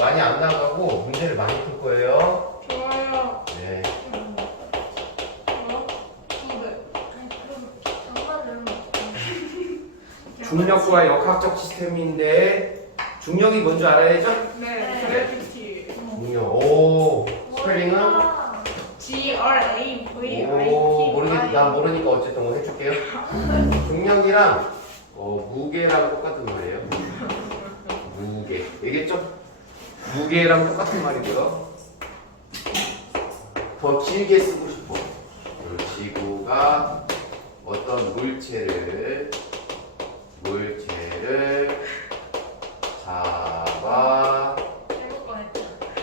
많이 안 나가고 문제를 많이 풀 거예요. 좋아요. 네. 중력과 역학적 시스템인데 중력이 뭔지 알아야죠? 네, 그래피티. 중력. 오. 스펠링은? GRAVIT. 오. 난 모르니까 어쨌든 뭐 해줄게요. 중력이랑 무게랑 똑같은 말이에요. 무게. 알겠죠? 무게랑 똑같은 말이고요. 더 길게 쓰고 싶어. 지구가 어떤 물체를 잡아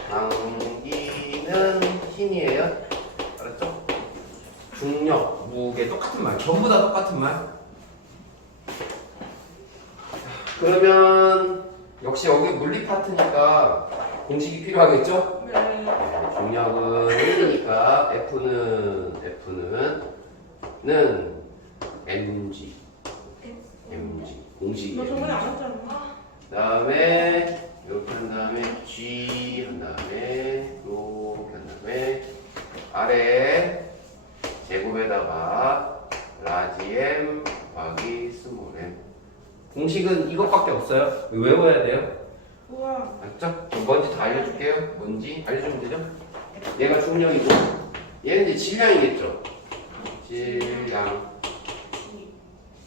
당기는 힘이에요. 알았죠? 중력, 무게 똑같은 말. 전부 다 똑같은 말. 그러면 역시 여기 물리 파트니까 공식이 필요하겠죠? 네. 중력은 1이니까 F는 mg 공식이에요. 너 저번에 안 했잖아. 다음에 이렇게 한 다음에 G 한 다음에 이렇게 한 다음에 아래 제곱에다가 라지 m 곱하기 스몰 m. 공식은 이것밖에 없어요. 외워야 돼요. 우와. 알았죠? 뭔지 다 알려줄게요. 뭔지 알려주면 되죠? 얘가 중력이고 얘는 이제 질량이겠죠? 질량.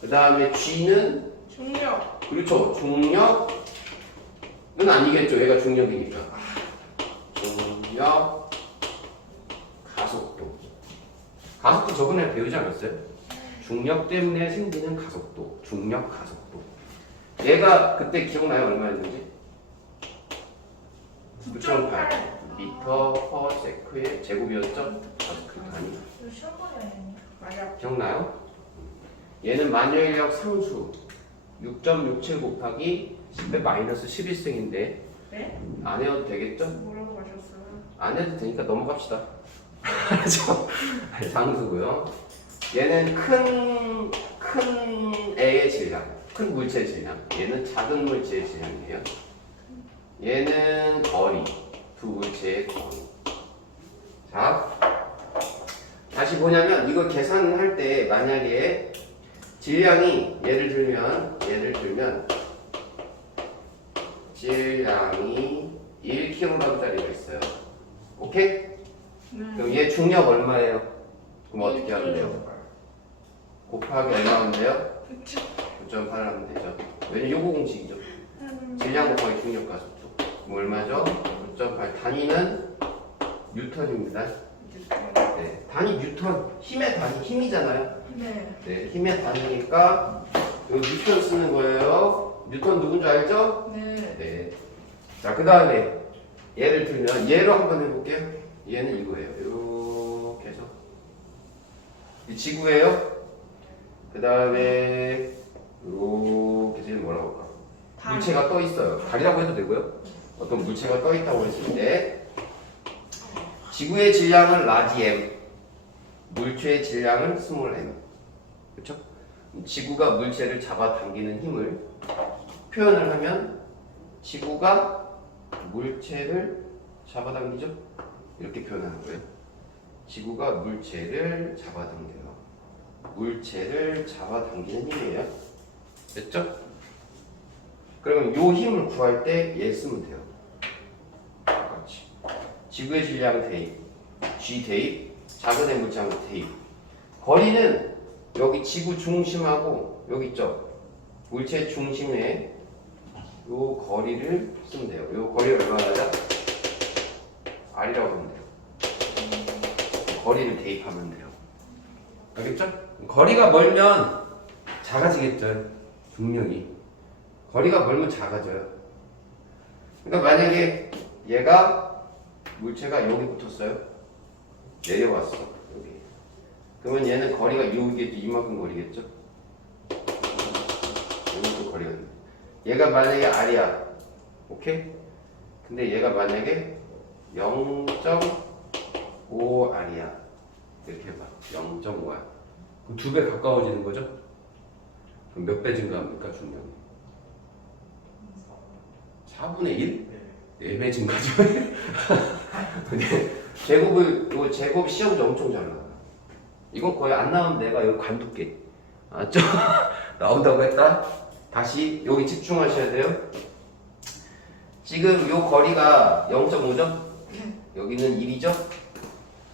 그 다음에 G는 중력. 그렇죠. 중력은 아니겠죠. 얘가 중력이니까. 중력 가속도. 가속도 저번에 배우지 않았어요? 중력 때문에 생기는 가속도. 중력 가속도. 얘가 그때 기억나요? 얼마였는지? 9.8 미터 퍼 세크의 제곱이었죠? 그 단위. 맞아. 기억나요? 얘는 만유인력 상수 6.67 곱하기 10의 마이너스 11승인데 네? 안 해도 되겠죠? 뭐라고 하셨어요? 안 해도 되니까 넘어갑시다. 알죠? 상수고요. 얘는 큰 애의 질량, 큰 물체의 질량. 얘는 작은 물체의 질량이에요. 얘는 거리, 두 물체의 거리. 자, 다시 뭐냐면 이거 계산할 때 만약에 질량이 예를 들면 질량이 1kg짜리가 있어요. 오케이? 네. 그럼 얘 중력 얼마예요? 그럼 어떻게 하면 돼요? 곱하기 얼마면 돼요? 9.8 하면 되죠. 왜냐면 요거 공식이죠. 질량 곱하기 중력 가속도. 그럼 얼마죠? 9.8. 단위는 뉴턴입니다. 네, 단위 뉴턴. 힘의 단위, 힘이잖아요. 네. 네, 힘의 단위니까 여기 뉴턴 쓰는 거예요. 뉴턴 누군지 알죠? 네. 네. 자, 그 다음에 예를 들면 얘로 한번 해볼게요. 얘는 이거예요. 이렇게 해서 이 지구예요. 그 다음에 이렇게 해서 뭐라고 할까? 물체가 떠 있어요. 달이라고 해도 되고요. 어떤 물체가 떠 있다고 했을 때 지구의 질량은 라지 m, 물체의 질량은 스몰 m. 그렇죠? 지구가 물체를 잡아당기는 힘을 표현을 하면 지구가 물체를 잡아당기죠? 이렇게 표현하는 거예요. 지구가 물체를 잡아당겨요. 물체를 잡아당기는 힘이에요. 됐죠? 그러면 요 힘을 구할 때 얘 쓰면 돼요. 똑같이. 지구의 질량 대입, G 대입, 작은 애 물체하고 대입. 거리는 여기 지구 중심하고 여기 있죠? 물체 중심에 요 거리를 쓰면 돼요. 요 거리 얼마나죠? R이라고 하면 돼요. 거리를 대입하면 돼요. 알겠죠? 거리가 멀면 작아지겠죠. 중력이. 거리가 멀면 작아져요. 그러니까 만약에 얘가 물체가 여기 붙었어요. 내려왔어. 여기. 그러면 얘는 거리가 여기겠죠. 이만큼 거리겠죠. 여기도 거리가 있네. 얘가 만약에 R이야. 오케이? 근데 얘가 만약에 0.5R이야. 이렇게 해봐. 0.5R. 그럼 2배 가까워지는 거죠? 그럼 몇 배 증가합니까? 중력이? 4분의 1? 4배 증가죠. 근데 제곱 시험지 엄청 잘 나와. 이건 거의 안 나오면 내가 여기 관둘게. 알았죠? 나온다고 했다. 다시 여기 집중하셔야 돼요. 지금 요 거리가 0.5죠? 여기는 1이죠?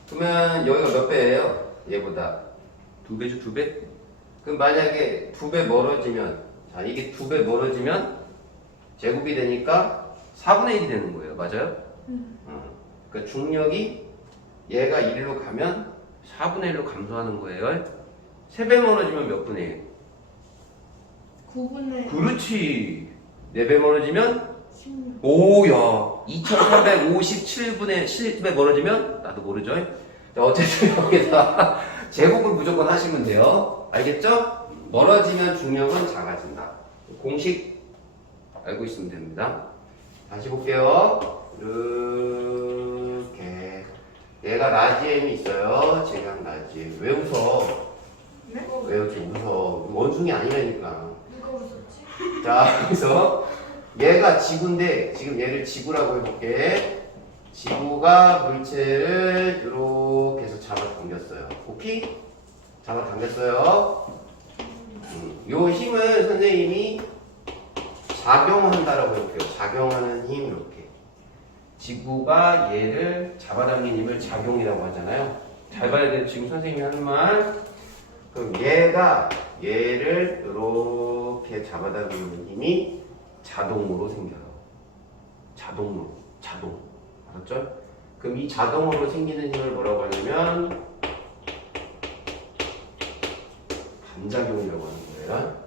그러면 여기가 몇 배예요? 얘보다 2배죠? 2배? 그럼 만약에 2배 멀어지면, 자 이게 2배 멀어지면 제곱이 되니까 4분의 1이 되는 거예요. 맞아요? 그러니까 중력이 얘가 1로 가면 4분의 1로 감소하는 거예요. 3배 멀어지면 몇 분의 1? 9분의 그렇지. 4배 멀어지면 16. 오야 2457분의 10배 멀어지면 나도 모르죠. 자, 어쨌든 여기다 제곱을 무조건 하시면 돼요. 알겠죠? 멀어지면 중력은 작아진다. 공식 알고 있으면 됩니다. 다시 볼게요. 이렇게 얘가 라지엠이 있어요. 제각 라지엠. 왜 웃어? 네? 왜 이렇게 웃어? 원숭이 아니라니까. 누가 웃었지? 자, 그래서 얘가 지구인데 지금 얘를 지구라고 해볼게. 지구가 물체를 이렇게 해서 잡아당겼어요. 오케이? 잡아당겼어요. 요 힘을 선생님이 작용한다라고 해볼게요. 작용하는 힘 이렇게. 지구가 얘를 잡아당긴 힘을 작용이라고 하잖아요. 잘 봐야 돼요. 지금 선생님이 하는 말. 그럼 얘가 얘를 이렇게 잡아당기는 힘이 자동으로 생겨요. 자동. 알았죠? 그럼 이 자동으로 생기는 힘을 뭐라고 하냐면 반작용이라고 하는 거예요.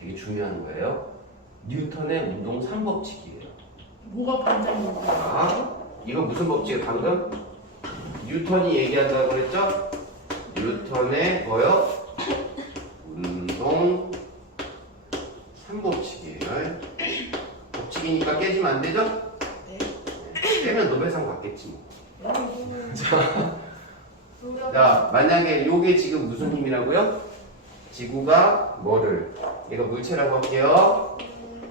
되게 중요한 거예요. 뉴턴의 운동 3법칙이에요. 뭐가 반장인가요? 자, 이거 무슨 법칙이에요? 방금 뉴턴이 얘기한다고 그랬죠? 뉴턴의 뭐요? 운동 3법칙이에요. 법칙이니까 깨지면 안 되죠? 네. 깨면 노벨상 받겠지 뭐. 자, 노력. 자, 만약에 요게 지금 무슨 힘이라고요? 지구가 뭐를? 이거 물체라고 할게요.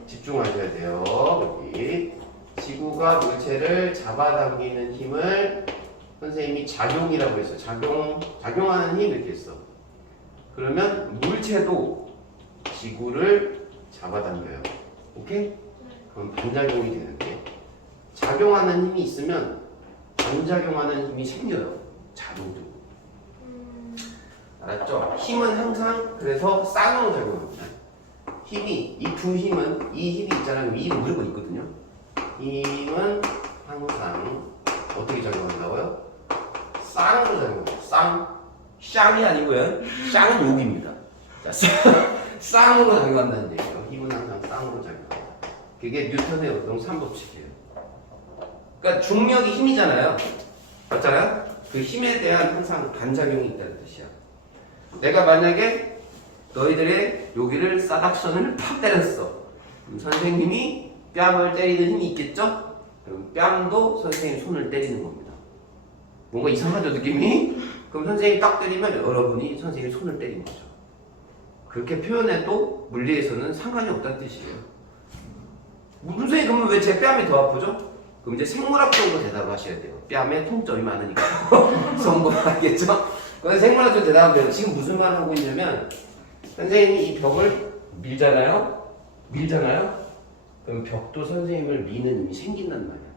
집중하셔야 돼요. 여기 지구가 물체를 잡아당기는 힘을 선생님이 작용이라고 했어. 작용하는 힘 이렇게 했어. 그러면 물체도 지구를 잡아당겨요. 오케이? 그럼 반작용이 되는데 작용하는 힘이 있으면 반작용하는 힘이 생겨요. 자동적으로. 알았죠? 힘은 항상 그래서 쌍으로 작용합니다. 힘이 이 두 힘은 이 힘이 있잖아요. 이 힘은 무조건 있거든요. 이 힘은 항상 어떻게 작용한다고요? 쌍으로 작용합니다. 쌍이 아니고요. 쌍은 여기입니다. 자, 쌍으로 작용한다는 얘기예요. 힘은 항상 쌍으로 작용합니다. 그게 뉴턴의 운동 3법칙이에요. 그러니까 중력이 힘이잖아요. 맞잖아요? 그 힘에 대한 항상 반작용이 있다는 뜻이야. 내가 만약에 너희들의 여기를 싸닥선을 팍 때렸어. 그럼 선생님이 뺨을 때리는 힘이 있겠죠? 그럼 뺨도 선생님 손을 때리는 겁니다. 뭔가 이상하죠, 느낌이? 그럼 선생님이 딱 때리면 여러분이 선생님 손을 때린 거죠. 그렇게 표현해도 물리에서는 상관이 없다는 뜻이에요. 선생님 그러면 왜 제 뺨이 더 아프죠? 그럼 이제 생물학적으로 대답을 하셔야 돼요. 뺨에 통점이 많으니까. 성공하겠죠? 그래서 생물학적으로 대답하면 돼요. 지금 무슨 말을 하고 있냐면 선생님이 이 벽을 밀잖아요? 그럼 벽도 선생님을 미는 힘이 생긴단 말이야.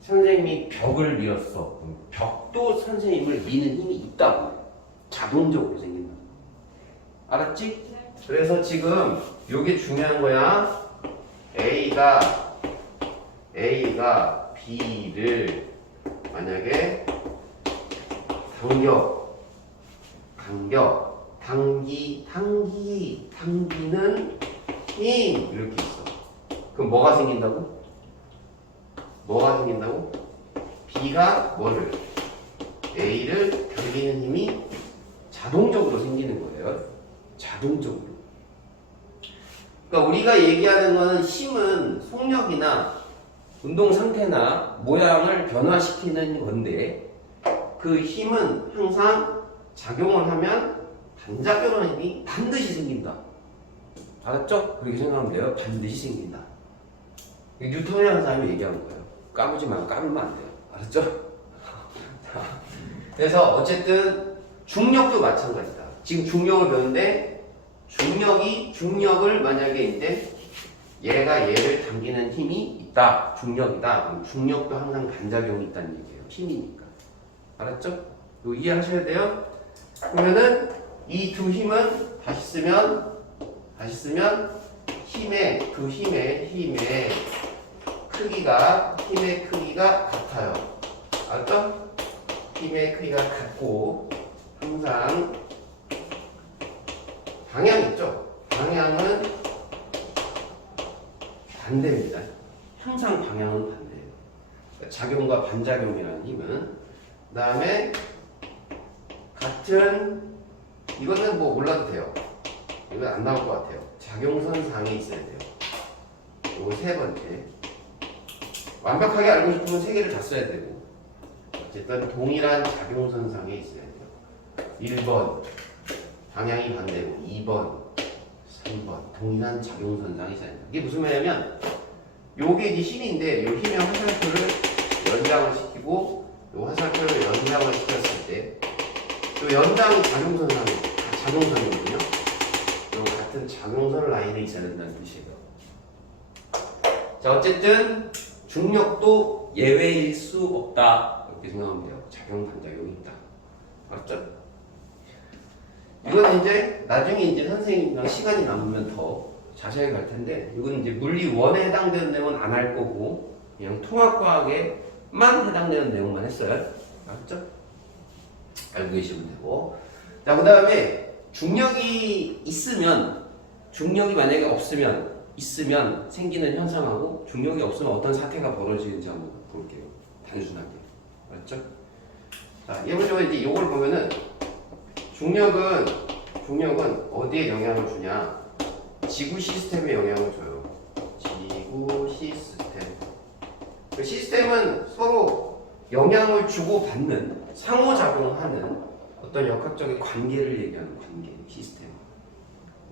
선생님이 벽을 밀었어. 그럼 벽도 선생님을 미는 힘이 있다고. 자동적으로 생긴다. 알았지? 그래서 지금 이게 중요한 거야. A가 B를 만약에 당기는 힘 이렇게 있어. 그럼 뭐가 생긴다고? B가 뭐를? A를 당기는 힘이 자동적으로 생기는 거예요. 자동적으로. 그러니까 우리가 얘기하는 거는 힘은 속력이나 운동 상태나 모양을 변화시키는 건데 그 힘은 항상 작용을 하면 반작용하는 힘이 반드시 생긴다. 알았죠? 그렇게 생각하면 돼요. 반드시 생긴다. 뉴턴이라는 사람이 얘기한 거예요. 까부지 말고 까불면 안 돼요. 알았죠? 자, 그래서 어쨌든 중력도 마찬가지다. 지금 중력을 배우는데 중력을 만약에 이제 얘가 얘를 당기는 힘이 있다. 중력이다. 그럼 중력도 항상 반작용이 있다는 얘기예요. 힘이니까. 알았죠? 이거 이해하셔야 돼요. 그러면은 이 두 힘은 다시 쓰면 힘의 크기가 같아요. 알았죠? 힘의 크기가 같고 항상 방향 있죠? 방향은 반대입니다. 항상 방향은 반대예요. 그러니까 작용과 반작용이라는 힘은. 그 다음에 같은 이거는 뭐 몰라도 돼요. 이건 안 나올 것 같아요. 작용선상에 있어야 돼요. 이거 세 번째. 완벽하게 알고 싶으면 세 개를 다 써야 되고 어쨌든 동일한 작용선상에 있어야 돼요. 1번 방향이 반대고 2번 3번 동일한 작용선상에 있어야 돼요. 이게 무슨 말이냐면 요게 이제 힘인데 요 힘의 화살표를 연장을 시키고 요 화살표를 연장을 시켰을 때 요 연장이 작용선이거든요. 요 같은 작용선 라인에 있어야 된다는 뜻이에요. 자, 어쨌든 중력도 예외일 수 없다. 이렇게 생각하면 돼요. 작용 반작용이 있다. 맞죠? 이건 이제 나중에 이제 선생님이랑 시간이 남으면 더 자세히 갈 텐데, 이건 이제 물리 1에 해당되는 내용은 안 할 거고, 그냥 통합과학에만 해당되는 내용만 했어요. 맞죠? 알고 계시면 되고. 자, 그 다음에 중력이 만약에 있으면 생기는 현상하고 중력이 없으면 어떤 사태가 벌어지는지 한번 볼게요. 단순하게. 맞죠? 자, 예문적으로 이제 이걸 보면은 중력은 어디에 영향을 주냐? 지구 시스템에 영향을 줘요. 지구 시스템. 그 시스템은 서로 영향을 주고받는, 상호작용하는 어떤 역학적인 관계를 얘기하는 관계, 시스템.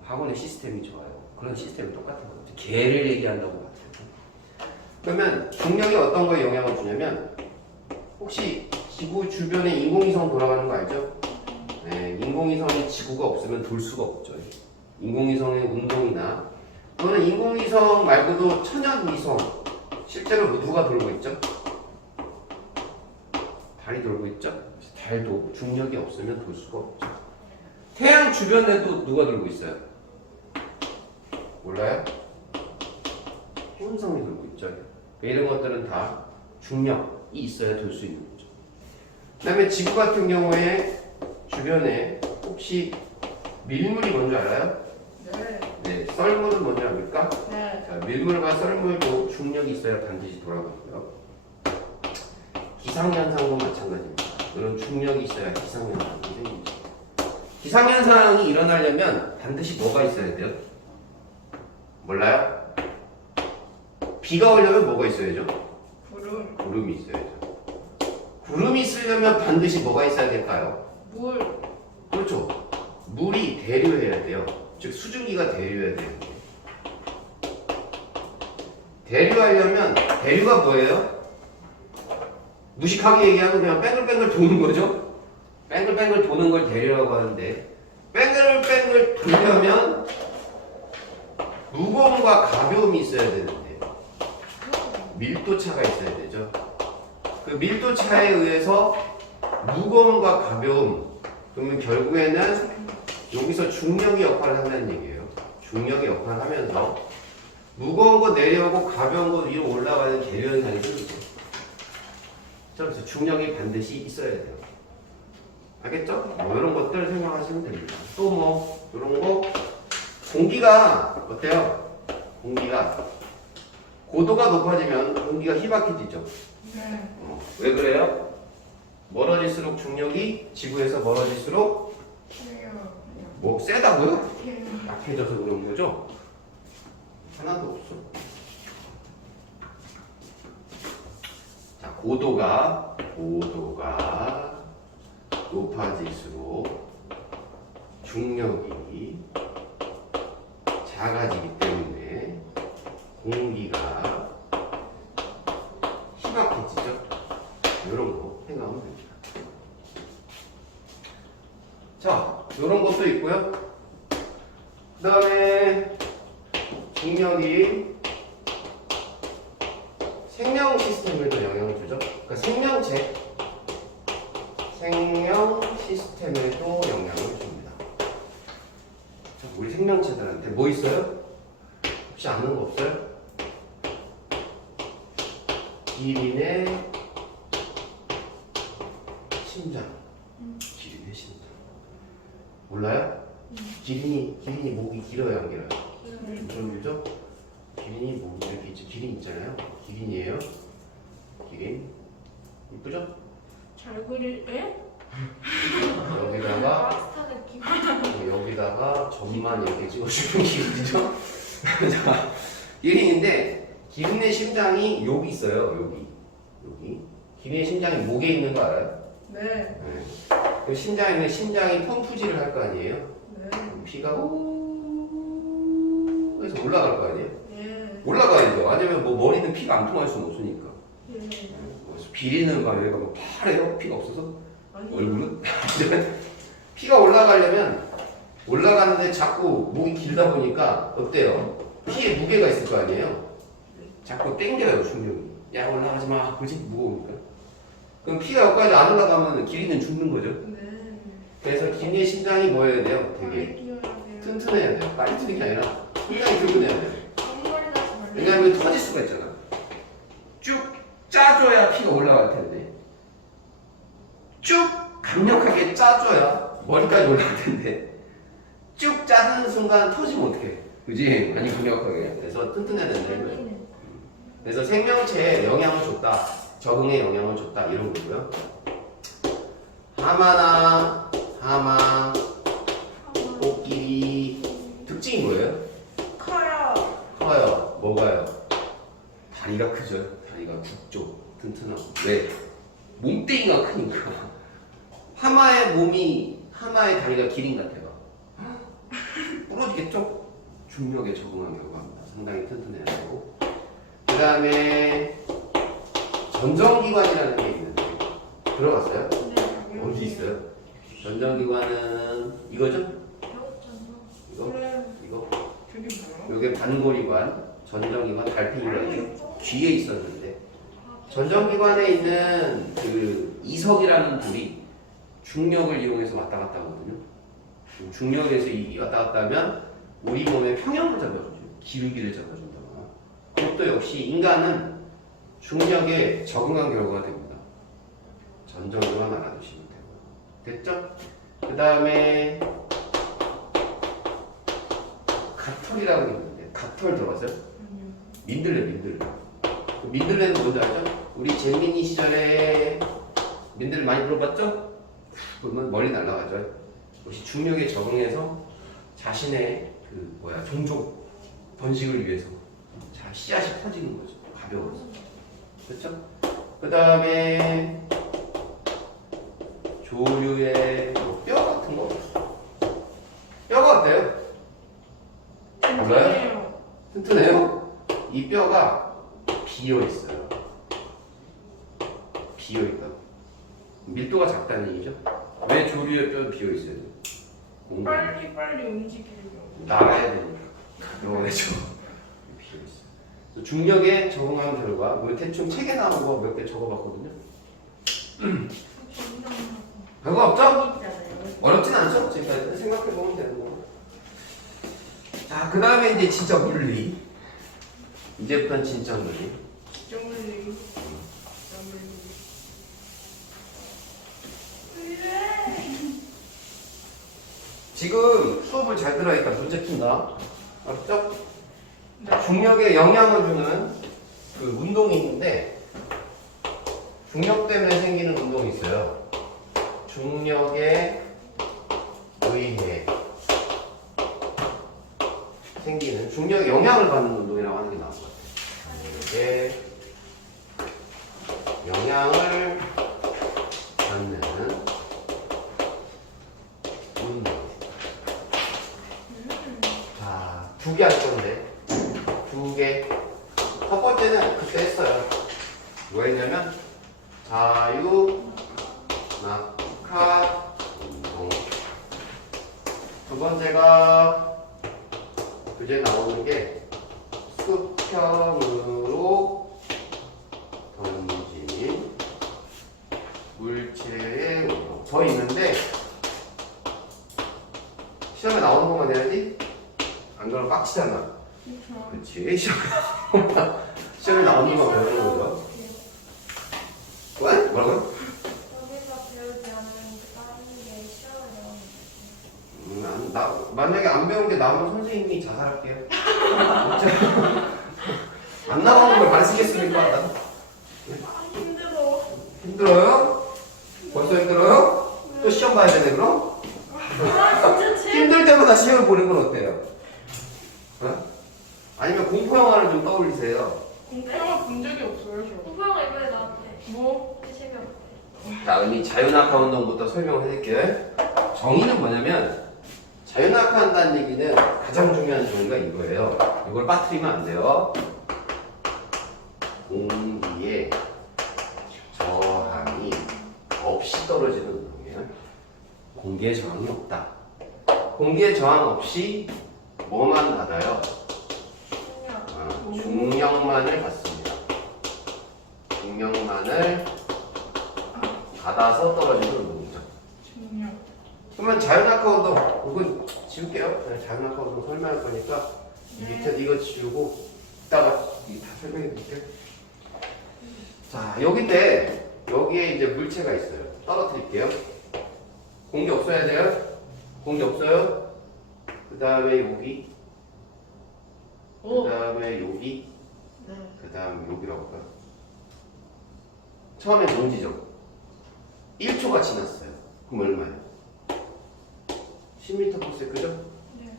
학원의 시스템이 좋아요. 그런 시스템이 똑같은 거죠. 개를 얘기한다고 봤어요. 그러면 중력이 어떤 거에 영향을 주냐면 혹시 지구 주변에 인공위성 돌아가는 거 알죠? 네, 인공위성이 지구가 없으면 돌 수가 없죠. 인공위성의 운동이나 또는 인공위성 말고도 천연위성 실제로 누가 돌고 있죠? 달이 돌고 있죠? 달도 중력이 없으면 돌 수가 없죠. 태양 주변에도 누가 돌고 있어요? 몰라요? 행성이 돌고 있죠. 이런 것들은 다 중력이 있어야 돌 수 있는 거죠. 그 다음에 지구 같은 경우에 주변에 혹시 밀물이 뭔지 알아요? 네. 네, 썰물은 뭔지 압니까? 네. 자, 밀물과 썰물도 중력이 있어야 반드시 돌아가고요. 기상현상도 마찬가지입니다. 그런 중력이 있어야 기상현상이 생깁니다. 기상현상이 일어나려면 반드시 뭐가 있어야 돼요? 몰라요? 비가 오려면 뭐가 있어야죠? 구름이 있어야죠. 구름이 있으려면 반드시 뭐가 있어야 될까요? 물. 그렇죠. 물이 대류해야 돼요. 즉 수증기가 대류해야 돼요. 대류하려면 대류가 뭐예요? 무식하게 얘기하면 그냥 뱅글뱅글 도는 거죠. 뱅글뱅글 도는 걸 대류라고 하는데 뱅글뱅글 돌려면 무거움과 가벼움이 있어야 되는데 밀도차가 있어야 되죠. 그 밀도차에 의해서 무거움과 가벼움, 그러면 결국에는 여기서 중력의 역할을 한다는 얘기예요. 중력의 역할을 하면서 무거운 거 내려오고 가벼운 거 위로 올라가는 계류 현상이 생기죠. 그래서 중력이 반드시 있어야 돼요. 알겠죠? 뭐 이런 것들 생각하시면 됩니다. 또 뭐 이런 거 공기가 어때요? 공기가 고도가 높아지면 공기가 희박해지죠. 네. 왜 그래요? 멀어질수록 중력이 지구에서 멀어질수록 뭐 세다고요? 약해져서 그런 거죠? 하나도 없어. 자, 고도가 높아질수록 중력이 작아지기 때문에 공기가 이런 거 생각하면 됩니다. 자, 이런 것도 있고요. 그 다음에 중력이 생명 시스템에도 영향을 주죠. 그러니까 생명 시스템에도 영향을 줍니다. 자, 우리 생명체들한테 뭐 있어요? 혹시 아는 거 없어요? 기린의 심장. 기린의 심장. 몰라요? 기린이 목이 길어요, 안 길어요? 좀 길죠? 기린이 목이 이렇게 있죠. 기린 있잖아요. 기린이에요. 기린. 이쁘죠? 잘 그릴 에? 여기다가 마스터 느낌. 여기다가 점만 이렇게 찍어주는 기린이죠. 자, 기린인데 기린의 심장이 여기 있어요. 여기. 기린의 심장이 목에 있는 거 알아요? 네. 네. 그 심장이 펌프질을 할 거 아니에요? 네. 피가 오 해서 올라갈 거 아니에요? 네. 올라가야죠. 아니면 뭐 머리는 피가 안 통할 수는 없으니까. 네. 비리는 거 여기가 뭐 파래요? 피가 없어서? 아니. 얼굴은? 피가 올라가려면 올라가는데 자꾸 목이 길다 보니까 어때요? 피에 무게가 있을 거 아니에요? 자꾸 땡겨요, 중력이. 야, 올라가지 마. 그지? 무거우니까. 그럼 피가 여기까지 안 올라가면 기린은 죽는 거죠. 네. 그래서 기린의 심장이 뭐여야 돼요? 되게 빨리 뛰어야 돼요. 튼튼해야 돼요. 빨리 뛰는 게 아니라 심장이 튼튼해야 돼요. 정말 다시 말해. 왜냐하면 터질 수가 있잖아. 쭉 짜줘야 피가 올라갈 텐데. 쭉 강력하게 짜줘야 머리까지 올라갈 텐데. 쭉 짜는 순간 터지면 어떡해. 그지? 많이 강력하게. 그래서 튼튼해야 된다는 거예요. 아니네. 그래서 생명체에 영향을 줬다. 적응에 영향을 줬다. 이런 거고요. 하마, 코끼리. 특징이 뭐예요? 커요. 커요. 뭐가요? 다리가 크죠. 다리가 굵죠. 튼튼하고. 왜? 몸뚱이가 크니까. 하마의 다리가 기린 같아요. 부러지겠죠? 중력에 적응한 결과입니다. 상당히 튼튼해야 되고. 그 다음에 전정기관이라는 게 있는데 들어갔어요? 네. 어디 있어요? 전정기관은 이거죠? 배웠잖아. 이거? 그래. 이거? 저게 뭐야? 요게 반고리관, 전정기관, 달팽이관이죠. 귀에 있었는데 전정기관에 있는 그 이석이라는 돌이 중력을 이용해서 왔다 갔다 하거든요. 중력에서 왔다 갔다 하면 우리 몸의 평형을 잡아주죠. 기울기를 잡아준다거나. 그것도 역시 인간은 중력에 적응한 결과가 됩니다. 전정기관 알아두시면 되고. 됐죠? 그 다음에 갓털이라고 있는데 갓털 들어봤어요? 아니요. 민들레. 그 민들레는 뭔지 알죠? 우리 재민이 시절에 민들레 많이 들어봤죠? 그러면 멀리 날아가죠. 혹시 중력에 적응해서 자신의 종족 번식을 위해서 자 씨앗이 퍼지는 거죠. 가벼워서. 그렇죠? 그 다음에 조류의 뼈 같은 거. 뼈가 어때요? 몰라요? 튼튼해요? 이 뼈가 비어 있어요. 비어 있다고. 밀도가 작다는 얘기죠. 왜 조류의 뼈는 비어 있어야 돼요? 빨리 움직이려고. 날아야 되니까. 가벼워야죠. 비어 있어요. 그래서 중력에 적응한 결과, 뭐 대충 책에 나온 거 몇 개 적어봤거든요. 별거 없죠? 어렵진 않죠? 지금까지 생각해보면 되는 거. 자, 그 다음에 이제 진짜 물리. 이제부터는 진짜 물리. 지금 수업을 잘 들으니까 문제 푼다. 알았죠? 중력에 영향을 주는 그 운동이 있는데 중력 때문에 생기는 운동이 있어요. 중력에 의해 생기는 중력에 영향을 받는 운동이라고 하는 게 나올 것 같아요. 중력에 영향을 받는 운동. 자, 2개 할 건데 2개. 첫 번째는 그때 했어요. 뭐 했냐면 자유 낙하 운동. 두 번째가 교재 나오는 게 수평으로 던진 물체의 운동. 저 있는데 시험에 나오는 것만 해야지. 안 그러면 빡치잖아. 그렇지. 시험에 나오는 거 배우는 거죠. 왜? 뭐라고요? 여기서 배우지 않은 다른 게 시험에 나오는 만약에 안 배운 게 나오면 선생님이 자살할게요. 안 나오는 걸 가르치겠습니까? 아 힘들어. 힘들어요? 벌써 힘들어요? 또 시험 봐야 되네 그럼? 아 진짜 제일 힘들 때마다 시험을 보는 건 어때요? 어? 아니면 공포 영화를 좀 떠올리세요. 공포영화 본 적이 없어요 저. 공포영화 이번에 나왔대. 뭐? 재미없대. 자, 그럼 이 자유낙하 운동부터 설명을 해드릴게요. 정의는 뭐냐면 자유낙하 한다는 얘기는 가장 중요한 정의가 이거예요. 이걸 빠뜨리면 안 돼요. 공기의 저항이 없이 떨어지는 운동이에요. 공기의 저항이 없다. 공기의 저항 없이 뭐만 받아요? 중력만을 받습니다. 중력만을 받아서 떨어지는 운동이죠. 중력. 그러면 자유낙하 운동, 이건 지울게요. 그냥 자유낙하 운동 설명할 거니까 이 밑에 이거 지우고 이따가 다 설명해 드릴게요. 자, 여기인데 여기에 이제 물체가 있어요. 떨어뜨릴게요. 공기 없어야 돼요. 공기 없어요. 그 다음에 여기, 그 다음에 여기, 네. 그 다음에 여기라고 할까요? 처음에 동지죠. 1초가 지났어요. 그럼 얼마예요? 10m/s죠? 네.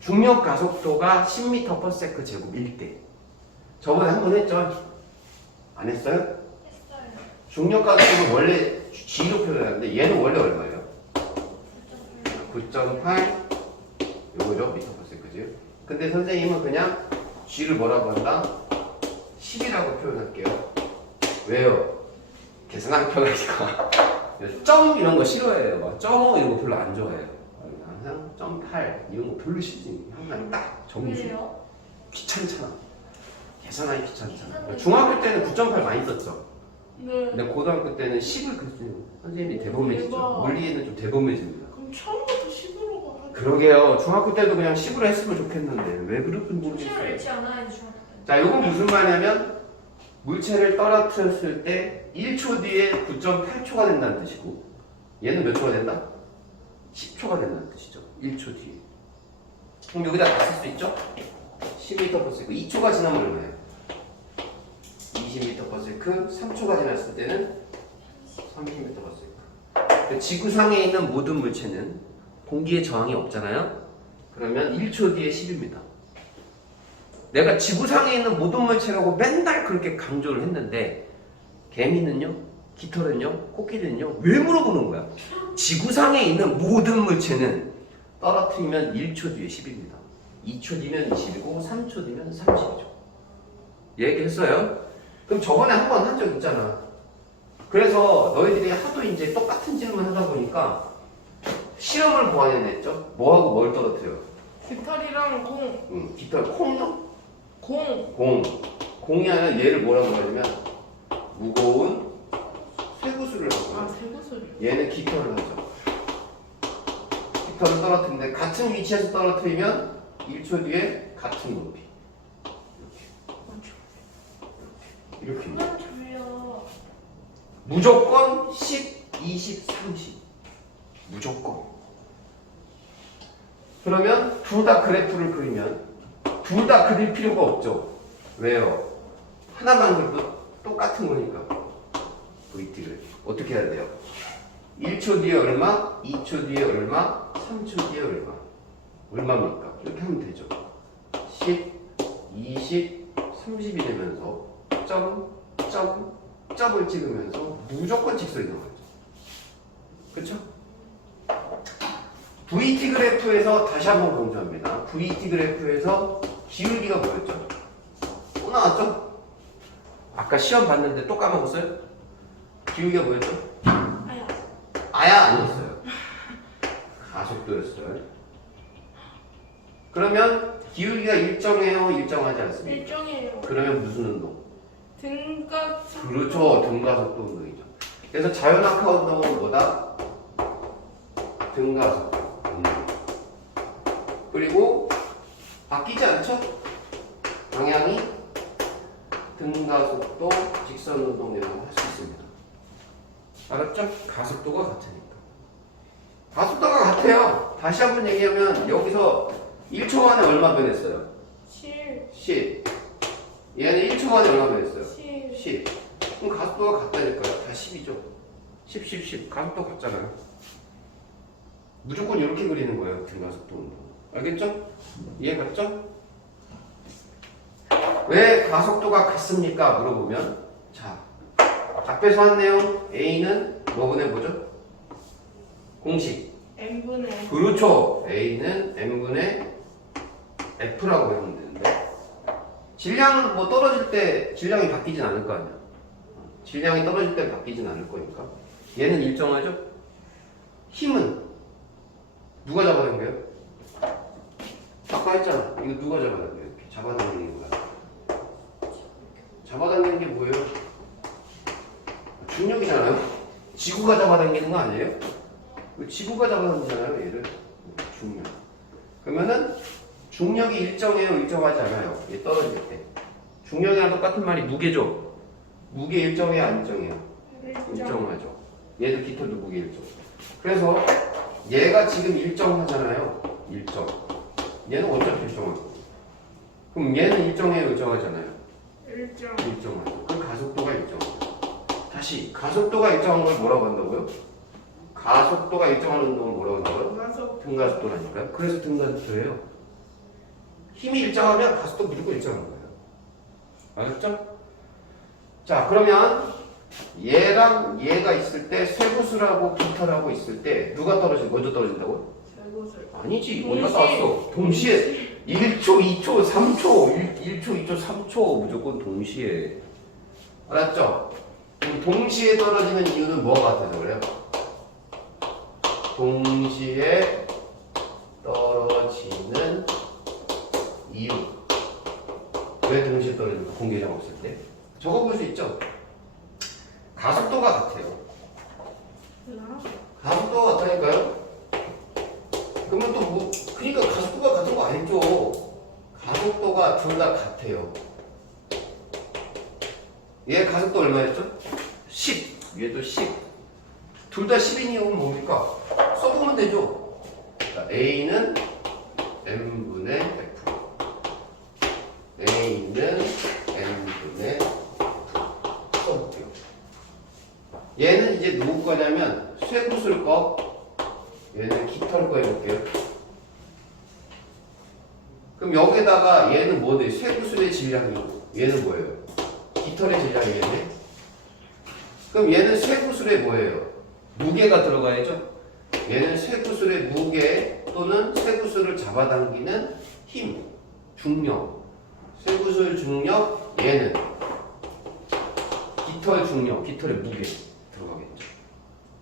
중력 가속도가 10m/s 제곱일 때. 저번에 한 번 했죠? 안 했어요? 했어요. 중력 가속도는 원래 G로 표현하는데 얘는 원래 얼마예요? 9.8 요거죠? m/s죠? 근데 선생님은 그냥 G를 뭐라고 한다? 10이라고 표현할게요. 왜요? 계산하기 편하니까. 점 이런 거 싫어해요. 막 점 이런 거 별로 안 좋아해요. 항상 점 8 이런 거 별로 싫지. 항상 딱 정수. 왜요? 귀찮잖아. 계산하기 귀찮잖아. 중학교 때는 9.8 많이 썼죠. 네. 근데 고등학교 때는 10을 그랬어요. 선생님이 대범해지죠. 대박. 물리에는 좀 대범해집니다. 그럼 처음부터 10으로 가. 그러게요. 중학교 때도 그냥 10으로 했으면 좋겠는데 왜 그렇게 시험을 모르겠어요. 잃지 않아야 돼 중학교 때. 자, 이건 무슨 말이냐면 물체를 떨어뜨렸을 때 1초 뒤에 9.8초가 된다는 뜻이고 얘는 몇 초가 된다? 10초가 된다는 뜻이죠. 1초 뒤에. 그럼 여기다 다 쓸 수 있죠? 10m/s. 2초가 지나면 얼마예요? 20m/s. 3초가 지났을 때는 30m/s. 지구상에 있는 모든 물체는 공기의 저항이 없잖아요. 그러면 1초 뒤에 10입니다. 내가 지구상에 있는 모든 물체라고 맨날 그렇게 강조를 했는데 개미는요? 깃털은요? 코끼리는요? 왜 물어보는 거야? 지구상에 있는 모든 물체는 떨어뜨리면 1초 뒤에 10입니다. 2초 뒤면 20이고 3초 뒤면 30이죠. 얘기했어요? 그럼 저번에 한 번 한 적 있잖아. 그래서 너희들이 하도 이제 똑같은 질문 하다 보니까 시험을 보완해냈죠? 뭐하고 뭘 떨어뜨려? 깃털이랑 공. 깃털 콩요? 공. 공이 아니라 얘를 뭐라고 하냐면 무거운 쇠구슬을 아 하고 대구슬. 얘는 깃털을 하죠. 깃털을 떨어뜨리는데 같은 위치에서 떨어뜨리면 1초 뒤에 같은 높이 이렇게 그만 졸려. 무조건 10, 20, 30 무조건. 그러면 둘 다 그래프를 그리면 둘 다 그릴 필요가 없죠. 왜요? 하나만 그려도 똑같은 거니까. VT를 어떻게 해야 돼요? 1초 뒤에 얼마, 2초 뒤에 얼마, 3초 뒤에 얼마. 얼마입니까? 이렇게 하면 되죠. 10, 20, 30이 되면서 점을 찍으면서 무조건 직선이 나와요. 그렇죠? VT 그래프에서 다시 한번 강조합니다. VT 그래프에서 기울기가 뭐였죠? 또 나왔죠? 아까 시험 봤는데 또 까먹었어요? 기울기가 뭐였죠? 아야. 아야 아니었어요. 가속도였어요. 그러면 기울기가 일정해요? 일정하지 않습니까? 일정이에요. 그러면 무슨 운동? 등가 그렇죠. 등가속도 운동이죠. 그래서 자연학화 운동은 뭐다? 등가속도 운동. 그리고 바뀌지 않죠? 방향이 등가속도 직선 운동이라고 할 수 있습니다. 알았죠? 가속도가 같으니까. 가속도가 같아요. 다시 한번 얘기하면 여기서 1초 만에 얼마 변했어요? 7. 10. 얘는 1초 만에 얼마 변했어요? 10. 10. 그럼 가속도가 같다니까요. 다 10이죠. 10, 10, 10. 가속도 같잖아요. 무조건 이렇게 그리는 거예요. 등가속도 운동. 알겠죠? 이해 갔죠? 왜 가속도가 같습니까? 물어보면 자, 앞에서 한 내용 A는 뭐분의 뭐죠? 공식. n분의 그렇죠. A는 n분의 F라고 하면 되는데 질량은 뭐 떨어질 때 질량이 바뀌진 않을 거 아니야. 질량이 떨어질 때 바뀌진 않을 거니까 얘는 일정하죠? 힘은 누가 잡아당겨요? 아까 했잖아. 이거 누가 잡아당겨요? 이렇게 잡아당기는 거야. 잡아당기는 게 뭐예요? 중력이잖아요. 지구가 잡아당기는 거 아니에요? 지구가 잡아당기잖아요. 얘를 중력. 그러면은 중력이 일정해요? 일정하지 않아요? 얘 떨어질 때. 중력이랑 똑같은 말이 무게죠. 무게 일정해요? 안 일정해요? 일정하죠. 얘도 깃털도 무게 일정. 그래서 얘가 지금 일정하잖아요. 일정. 얘는 어차피 일정하고. 그럼 얘는 일정해요? 일정하잖아요. 일정 일정하죠. 그 가속도가 일정하죠. 다시 가속도가 일정한 걸 뭐라고 한다고요? 가속도가 일정한 운동을 뭐라고 한다고요? 가속 등가속도라니까요. 그래서 등가속도예요. 힘이 일정하면 가속도 무조건 일정한 거예요. 알았죠? 자, 그러면 얘랑 얘가 있을 때 쇠구슬하고 깃털하고 있을 때 누가 먼저 떨어진다고요? 제곱을 아니지. 동시에. 어디가 나왔어? 동시에 1초, 2초, 3초, 1초, 2초, 3초 무조건 동시에. 알았죠? 그럼 동시에 떨어지는 이유는 뭐가 같아서 그래요? 동시에 떨어지는 이유. 왜 동시에 떨어집니까? 공기장 없을 때. 적어볼 수 있죠? 가속도가 같아요. 가속도가 같다니까요? 그러면 또 뭐, 그러니까 가속도가 같은 거 아니죠? 가속도가 둘 다 같아요. 얘 가속도 얼마였죠? 10. 얘도 10. 둘 다 10인 이유는 뭡니까? 써보면 되죠? 그러니까 A는 n분의 F. A는 n분의 F. 써볼게요. 얘는 이제 누구 거냐면 쇠구슬 거, 얘는 깃털 거 해볼게요. 그럼 여기다가 얘는 뭐 돼? 쇠구슬의 질량이고 얘는 뭐예요? 깃털의 질량이겠네? 그럼 얘는 쇠구슬의 뭐예요? 무게가 들어가야죠? 얘는 쇠구슬의 무게 또는 쇠구슬을 잡아당기는 힘, 중력. 쇠구슬 중력, 얘는 깃털 중력, 깃털의 무게 들어가겠죠.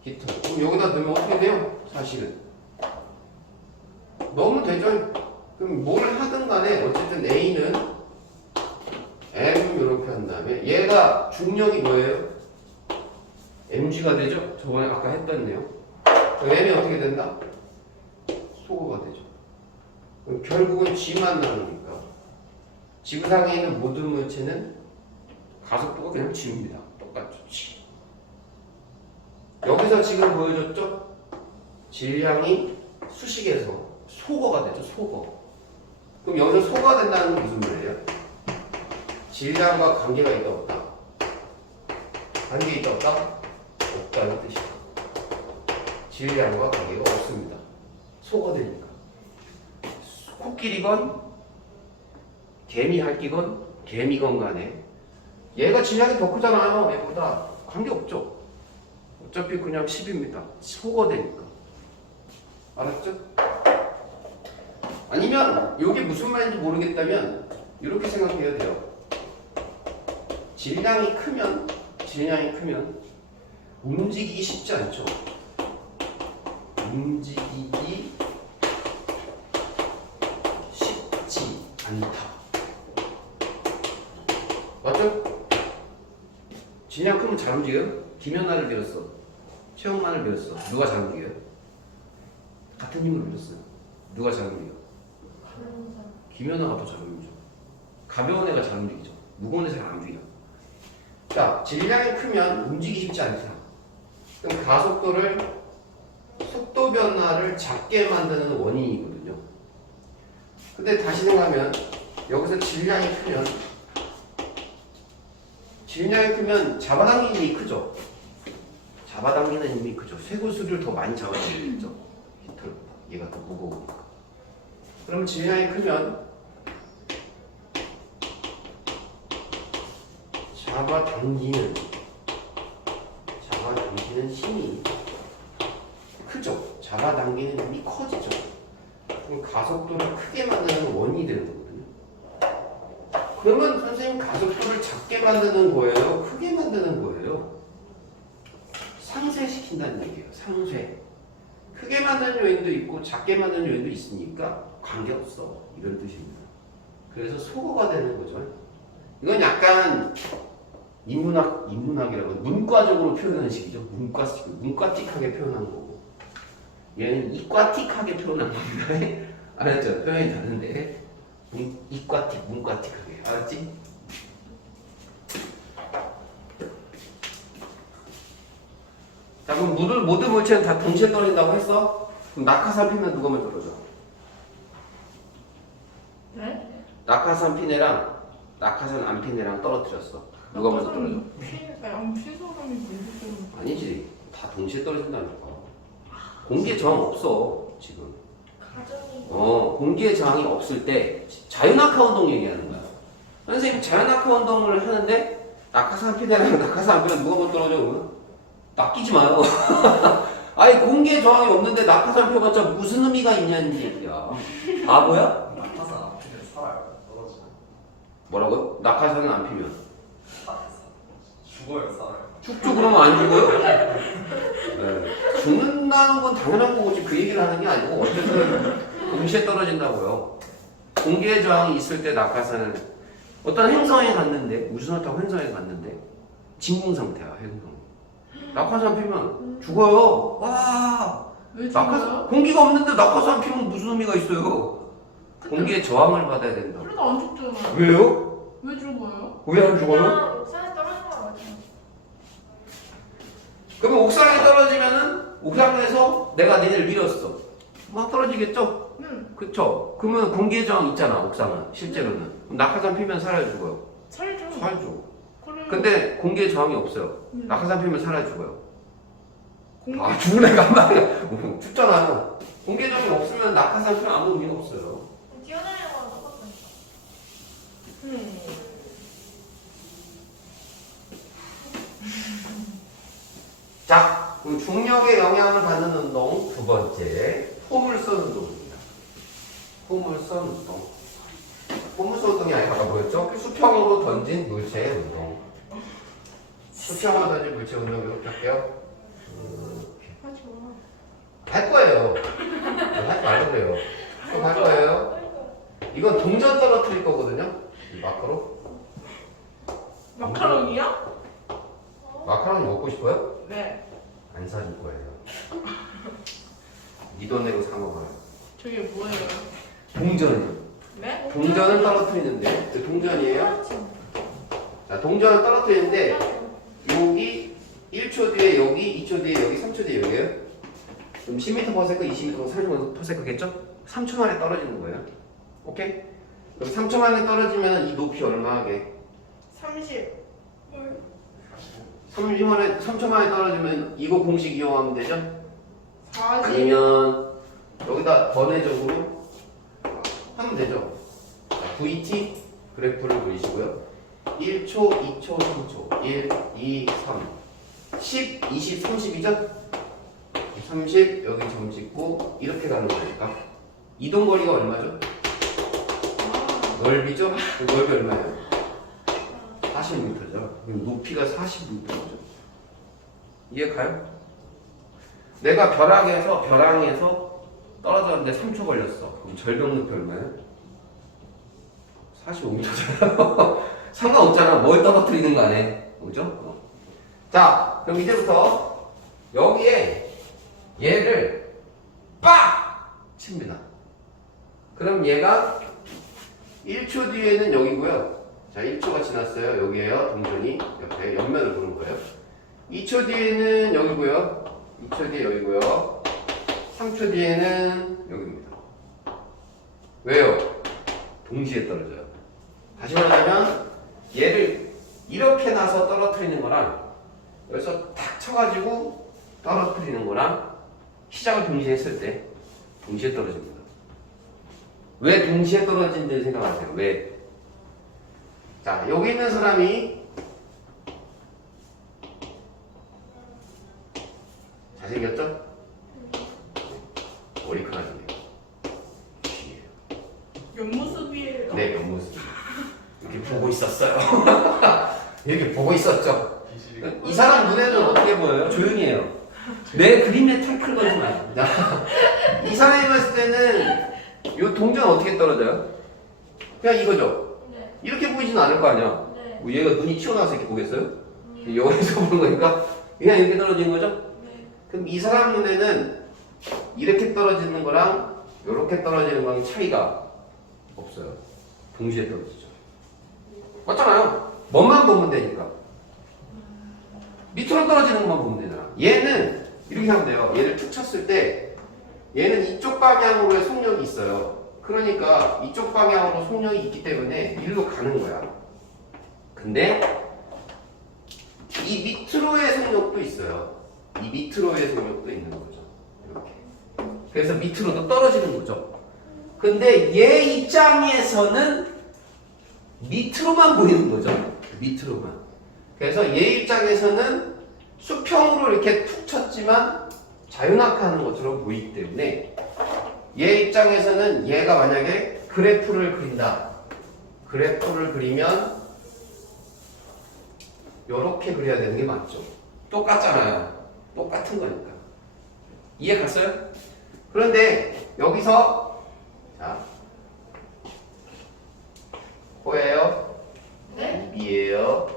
깃털. 그럼 여기다 넣으면 어떻게 돼요? 사실은. 넣으면 되죠? 그럼 뭘 하든 간에 어쨌든 A는 M 이렇게 한 다음에 얘가 중력이 뭐예요? mg가 되죠? 저번에 아까 했던 내용. m이 어떻게 된다? 소거가 되죠. 그럼 결국은 g만 나오니까 지구상에 있는 모든 물체는 가속도가 그냥 g입니다. 똑같죠. g. 여기서 지금 보여줬죠? 질량이 수식에서 소거가 되죠. 소거. 그럼 여기서 소거가 된다는 건 무슨 말이에요? 질량과 관계가 있다 없다? 관계 있다 없다? 없다는 뜻이다. 질량과 관계가 없습니다. 소거되니까. 코끼리건 개미핥기건 개미건 간에 얘가 질량이 더 크잖아요. 얘보다 관계 없죠. 어차피 그냥 10입니다. 소거되니까. 알았죠? 아니면 이게 무슨 말인지 모르겠다면 이렇게 생각해야 돼요. 질량이 크면 움직이기 쉽지 않죠. 움직이기 쉽지 않다. 맞죠? 진양 크면 잘 움직여요? 김연아를 밀었어. 최영만을 밀었어. 누가 잘 움직여요? 같은 힘으로 밀었어요. 누가 잘 움직여? 김연아가 더 잘 움직이죠. 가벼운 애가 잘 움직이죠. 무거운 애 잘 안 움직여. 자, 질량이 크면 움직이기 쉽지 않다. 그럼 가속도를 속도 변화를 작게 만드는 원인이거든요. 근데 다시 생각하면 여기서 질량이 크면 잡아당기는 힘이 크죠. 잡아당기는 힘이 크죠. 쇠구슬을 더 많이 잡아당기겠죠. 히트보다 얘가 더 무거우니까. 그럼 질량이 크면 잡아당기는 힘이 크죠. 잡아당기는 힘이 커지죠. 그럼 가속도를 크게 만드는 원인이 되는 거거든요. 그러면 선생님 가속도를 작게 만드는 거예요? 크게 만드는 거예요? 상쇄시킨다는 얘기예요. 상쇄. 크게 만드는 요인도 있고 작게 만드는 요인도 있으니까 관계없어. 이런 뜻입니다. 그래서 소거가 되는 거죠. 이건 약간 인문학이라고 문과적으로 표현하는 식이죠. 문과틱하게 표현한 거고. 얘는 이과틱하게 표현한 겁니다. 알았죠? 표현이 다른데 문과틱하게. 알았지? 자, 그럼 모든 물체는 다 동시에 떨어진다고 했어? 그럼 낙하산 피면 누가 먼저 떨어져? 네? 낙하산 피네랑 낙하산 안 피네랑 떨어뜨렸어. 누가 먼저 떨어져? 피소감이 무조건. 아니지. 다 동시에 떨어진다니까. 공기에 저항 없어 지금. 가정이 공기의 저항이 없을 때 자유낙하 운동 얘기하는 거야. 선생님 자유낙하 운동을 하는데 낙하산 피대랑 낙하산 안 피대랑 누가 먼저 떨어져? 그러면? 낚이지 마요. 아니 공기의 저항이 없는데 낙하산 펴봤자 무슨 의미가 있냐는 얘기야. 바보야? 낙하산 안 피면 살아요. 떨어져. 뭐라고요? 낙하산은 안 피면 죽어요, 살아요. 죽죠. 그러면 안 죽어요? 네. 죽는다는 건 당연한 거고 그 얘기를 하는 게 아니고 어쨌든 동시에 떨어진다고요. 공기의 저항이 있을 때 낙하산은 어떤 행성에 갔는데 우주선을 타고 행성에 갔는데 진공 상태야. 행성. 낙하산 피면 죽어요. 와. 왜 낙하산 죽어요? 공기가 없는데 낙하산 피면 무슨 의미가 있어요? 공기의 저항을 받아야 된다고. 그래도 안 죽잖아요. 왜요? 왜 죽어요? 왜 안 죽어요? 그냥 옥상에 떨어진 건 맞아요. 그러면 옥상에 떨어지면은 옥상에서 내가 니네를 밀었어. 막 떨어지겠죠? 응. 그쵸? 그러면 공기의 저항 있잖아, 옥상은. 실제로는. 그럼 낙하산 피면 살아야 죽어요. 살죠. 살죠. 그럼 근데 공기의 저항이 없어요. 음. 낙하산 피면 살아야 죽어요. 공기 아, 죽은 애가 한 말이야. 춥잖아. 공기의 저항이 없으면 낙하산 피면 아무 의미가 없어요. 뛰어다니는 거랑 똑같아요. 자, 그럼 중력의 영향을 받는 운동 두 번째, 포물선 운동입니다. 포물선 운동. 포물선 운동이 아니라 뭐였죠? 수평으로 던진 물체의 운동. 수평으로 던진 물체 운동 이렇게 할게요. 하지 마. 할 거예요. 하지 말고 그래요. 좀 할 거예요. 이건 동전 떨어뜨릴 거거든요. 이 마카로. 마카롱이야? 마카로니 먹고 싶어요? 네. 안 사줄 거예요. 네 돈 내고 사 먹어요. 저게 뭐예요? 동전이요. 네? 동전을 떨어뜨리는데 그 동전이에요. 자, 동전을 떨어뜨리는데 여기 1초 뒤에 여기, 2초 뒤에 여기, 3초 뒤에 여기에요. 그럼 10m/s, 20m, 30m/s겠죠? 3초 만에 떨어지는 거예요. 오케이? 그럼 3초 만에 떨어지면 이 높이 얼마 하게? 30. 3초 만에 떨어지면 이거 공식 이용하면 되죠? 40. 아니면 여기다 번외적으로 하면 되죠. 자, VT 그래프를 그리시고요. 1초, 2초, 3초. 1, 2, 3. 10, 20, 30이죠? 30, 여기 점 찍고 이렇게 가는 거니까. 이동 거리가 얼마죠? 넓이죠? 그 넓이 얼마예요? 40m죠. 그럼 높이가 40m죠. 이해 가요? 내가 벼랑에서 떨어졌는데 3초 걸렸어. 그럼 절벽 높이 얼마야? 45m잖아. 상관없잖아. 뭘 떨어뜨리는 간에. 그죠? 자, 그럼 이제부터 여기에 얘를 빡! 칩니다. 그럼 얘가 1초 뒤에는 여기고요. 자, 1초가 지났어요. 여기에요. 동전이 옆에 옆면을 보는 거예요. 2초 뒤에는 여기고요. 2초 뒤에 여기고요. 3초 뒤에는 여기입니다. 왜요? 동시에 떨어져요. 다시 말하자면 얘를 이렇게 나서 떨어뜨리는 거랑 여기서 탁 쳐가지고 떨어뜨리는 거랑 시작을 동시에 했을 때 동시에 떨어집니다. 왜 동시에 떨어진지 생각하세요. 왜? 자, 여기 있는 사람이 잘생겼죠? 머리카락이네요. 귀예요. 옆모습이에요. 네, 옆모습. 이렇게 보고 있었어요. 이렇게 보고 있었죠. 이 사람 눈에는 어떻게 보여요? 조용히 해요. 내 그림에 태클 걸지 마요. 이 사람이 봤을 때는 이 동전 어떻게 떨어져요? 그냥 이거죠. 네. 이렇게 보이지는 않을 거 아니야. 네. 뭐 얘가 눈이 튀어나와서 이렇게 보겠어요? 여기서 보는 거니까 그냥 이렇게 떨어지는 거죠? 네. 그럼 이 사람 눈에는 이렇게 떨어지는 거랑 이렇게 떨어지는 거랑 차이가 없어요. 동시에 떨어지죠. 맞잖아요. 뭐만 보면 되니까. 밑으로 떨어지는 것만 보면 되잖아. 얘는 이렇게 하면 돼요. 얘를 툭 쳤을 때 얘는 이쪽 방향으로의 속력이 있어요. 그러니까 이쪽 방향으로 속력이 있기 때문에 일로 가는 거야. 근데 이 밑으로의 속력도 있어요. 이 밑으로의 속력도 있는 거죠. 이렇게. 그래서 밑으로도 떨어지는 거죠. 근데 얘 입장에서는 밑으로만 보이는 거죠. 밑으로만. 그래서 얘 입장에서는 수평으로 이렇게 툭 쳤지만 자유낙하하는 것처럼 보이기 때문에 얘 입장에서는 얘가 만약에 그래프를 그린다. 그래프를 그리면 이렇게 그려야 되는 게 맞죠. 똑같잖아요. 똑같은 거니까. 이해 갔어요? 그런데 여기서 자 코예요. 네? 입이에요.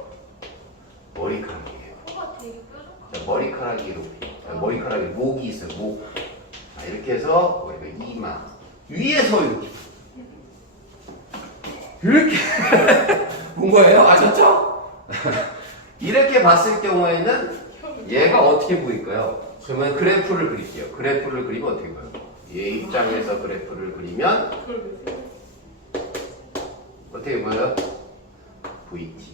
머리카락이에요. 코가 되게 뾰족하고. 자, 머리카락이 이렇게. 자, 머리카락에 목이 있어요. 목. 자, 이렇게 해서 머리가 이마. 위에서 이렇게 본 거예요? 아셨죠? 이렇게 봤을 경우에는 얘가 어떻게 보일까요? 그러면 그래프를 그릴게요. 그래프를 그리면 어떻게 보여요? 얘 입장에서 그래프를 그리면 어떻게 보여요? VT.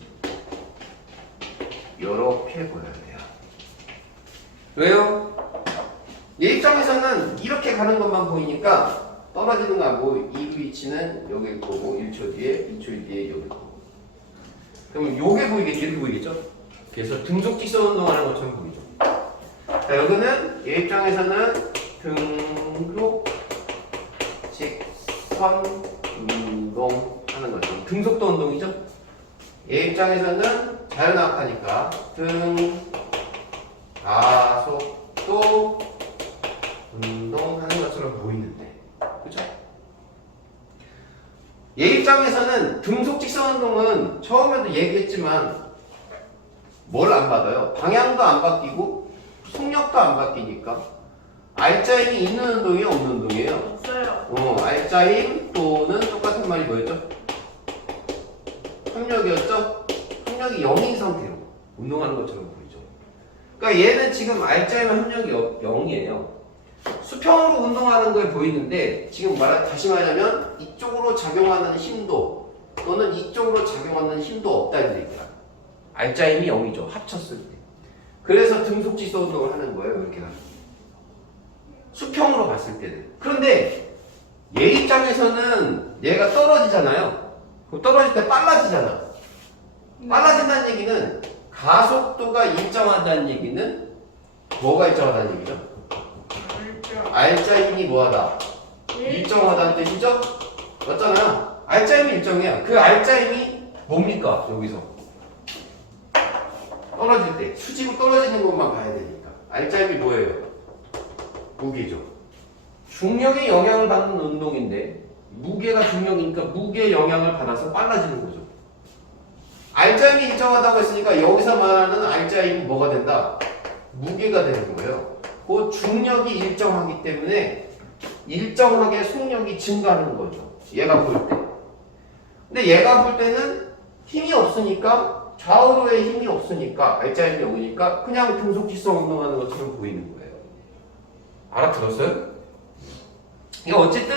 요렇게 보여야 돼요. 왜요? 얘 입장에서는 이렇게 가는 것만 보이니까 떨어지는 거 뭐 이 위치는 여기일 거고 1초 뒤에 2초 뒤에 여기일 거고. 그럼 요게 보이겠죠? 이렇게 보이겠죠? 그래서 등속 직선 운동하는 것처럼 보이죠. 자, 여기는 얘 입장에서는 등속 직선 운동하는 거죠. 등속도 운동이죠. 얘 입장에서는 자연낙하니까 가속도 운동하는 것처럼 보이는데, 그죠? 얘 입장에서는 등속 직선 운동은 처음에도 얘기했지만 뭘 안 받아요? 방향도 안 바뀌고 속력도 안 바뀌니까 R자임이 있는 운동이에요? 없는 운동이에요? 없어요. R자임 또는 똑같은 말이 뭐였죠? 합력이었죠? 합력이 0인 상태로 운동하는 것처럼 보이죠. 그러니까 얘는 지금 R자임 합력이 0이에요. 수평으로 운동하는 걸 보이는데 지금 다시 말하자면 이쪽으로 작용하는 힘도 또는 이쪽으로 작용하는 힘도 없다는 얘기야. R자임이 0이죠. 합쳤을 때. 그래서 등속직선 운동을 하는 거예요. 이렇게 하면. 수평으로 봤을 때는. 그런데 얘 입장에서는 얘가 떨어지잖아요. 그럼 떨어질 때 빨라지잖아. 빨라진다는 얘기는 가속도가 일정하다는 얘기는 뭐가 일정하다는 얘기죠? R자임이 뭐하다? 일정하다는 뜻이죠? 맞잖아요. R자임이 일정해요. 그 R자임이 뭡니까? 여기서 떨어질 때 수직으로 떨어지는 것만 봐야 되니까. 알짜임이 뭐예요? 무게죠. 중력에 영향을 받는 운동인데 무게가 중력이니까 무게 영향을 받아서 빨라지는 거죠. 알짜임이 일정하다고 했으니까 여기서 말하는 알짜임이 뭐가 된다? 무게가 되는 거예요. 그 중력이 일정하기 때문에 일정하게 속력이 증가하는 거죠. 얘가 볼 때. 근데 얘가 볼 때는 힘이 없으니까 좌우로의 힘이 없으니까 알짜임이 오니까 그냥 등속지성 운동하는 것처럼 보이는 거예요. 알아들었어요? 이거 어쨌든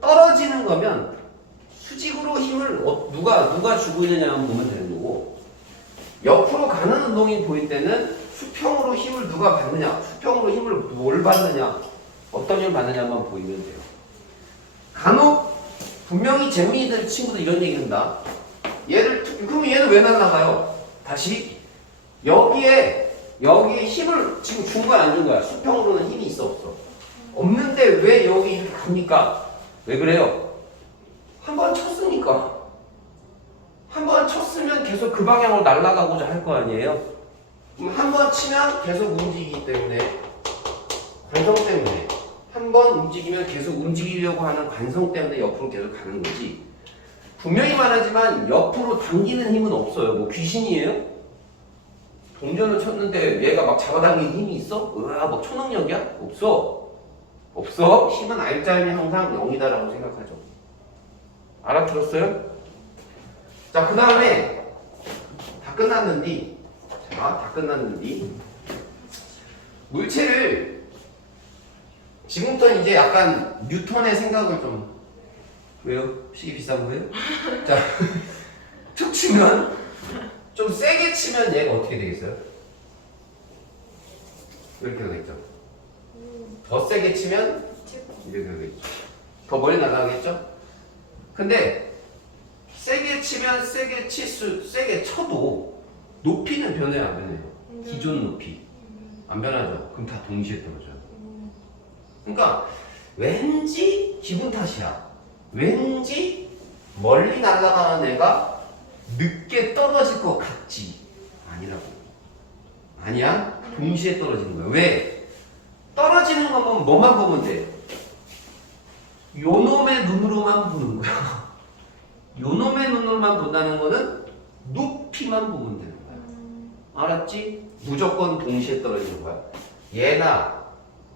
떨어지는 거면 수직으로 힘을 누가 주고 있느냐만 보면 되는 거고 옆으로 가는 운동이 보일 때는 수평으로 힘을 누가 받느냐 수평으로 힘을 뭘 받느냐 어떤 힘을 받느냐만 보이면 돼요. 간혹 분명히 재미있는 친구들 이런 얘기 한다. 그럼 얘는 왜 날아가요? 다시 여기에 힘을 지금 준 거야 안 준 거야? 수평으로는 힘이 있어 없어? 없는데 왜 여기 이렇게 갑니까? 왜 그래요? 한 번 쳤으니까. 한 번 쳤으면 계속 그 방향으로 날아가고자 할 거 아니에요? 그럼 한 번 치면 계속 움직이기 때문에 관성 때문에 한 번 움직이면 계속 움직이려고 하는 관성 때문에 옆으로 계속 가는 거지. 분명히 말하지만 옆으로 당기는 힘은 없어요. 뭐 귀신이에요? 동전을 쳤는데 얘가 막 잡아당기는 힘이 있어? 으아, 뭐 초능력이야? 없어. 힘은 알짜임이 항상 0이다라고 생각하죠. 알아들었어요? 자, 그 다음에 다 끝났는데 물체를 지금부터 이제 약간 뉴턴의 생각을 좀 왜요? 시계 비싼 거예요? 자, 툭 치면 좀 세게 치면 얘가 어떻게 되겠어요? 이렇게 되겠죠. 더 세게 치면 이렇게 되겠죠. 더 멀리 날아가겠죠? 근데 세게 치면 세게 쳐도 높이는 변해요, 안 변해요? 기존 높이 안 변하죠. 그럼 다 동시에 떨어져요. 그러니까 왠지 기분 탓이야. 왠지 멀리 날아가는 애가 늦게 떨어질 것 같지. 아니라고. 아니야. 동시에 떨어지는 거야. 왜? 떨어지는 거면 뭐만 보면 돼? 요놈의 눈으로만 보는 거야. 요놈의 눈으로만 본다는 거는 높이만 보면 되는 거야. 알았지? 무조건 동시에 떨어지는 거야. 얘나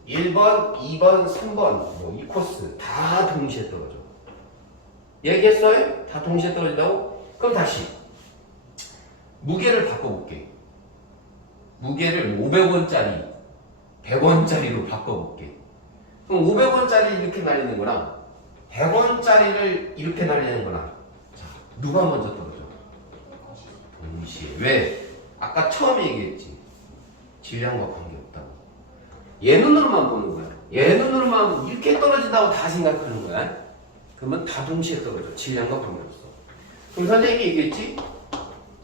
1번, 2번, 3번 이 코스 다 동시에 떨어져. 얘기했어요? 다 동시에 떨어진다고? 그럼 다시 무게를 바꿔볼게. 무게를 500원짜리 100원짜리로 바꿔볼게. 그럼 500원짜리 이렇게 날리는 거랑 100원짜리를 이렇게 날리는 거랑 자, 누가 먼저 떨어져? 동시에. 왜? 아까 처음에 얘기했지. 질량과 관계없다고. 얘 눈으로만 보는 거야. 얘 눈으로만 이렇게 떨어진다고 다 생각하는 거야. 그러면 다 동시에 떨어져. 질량과 관계없어. 그럼 선생님이 얘기했지?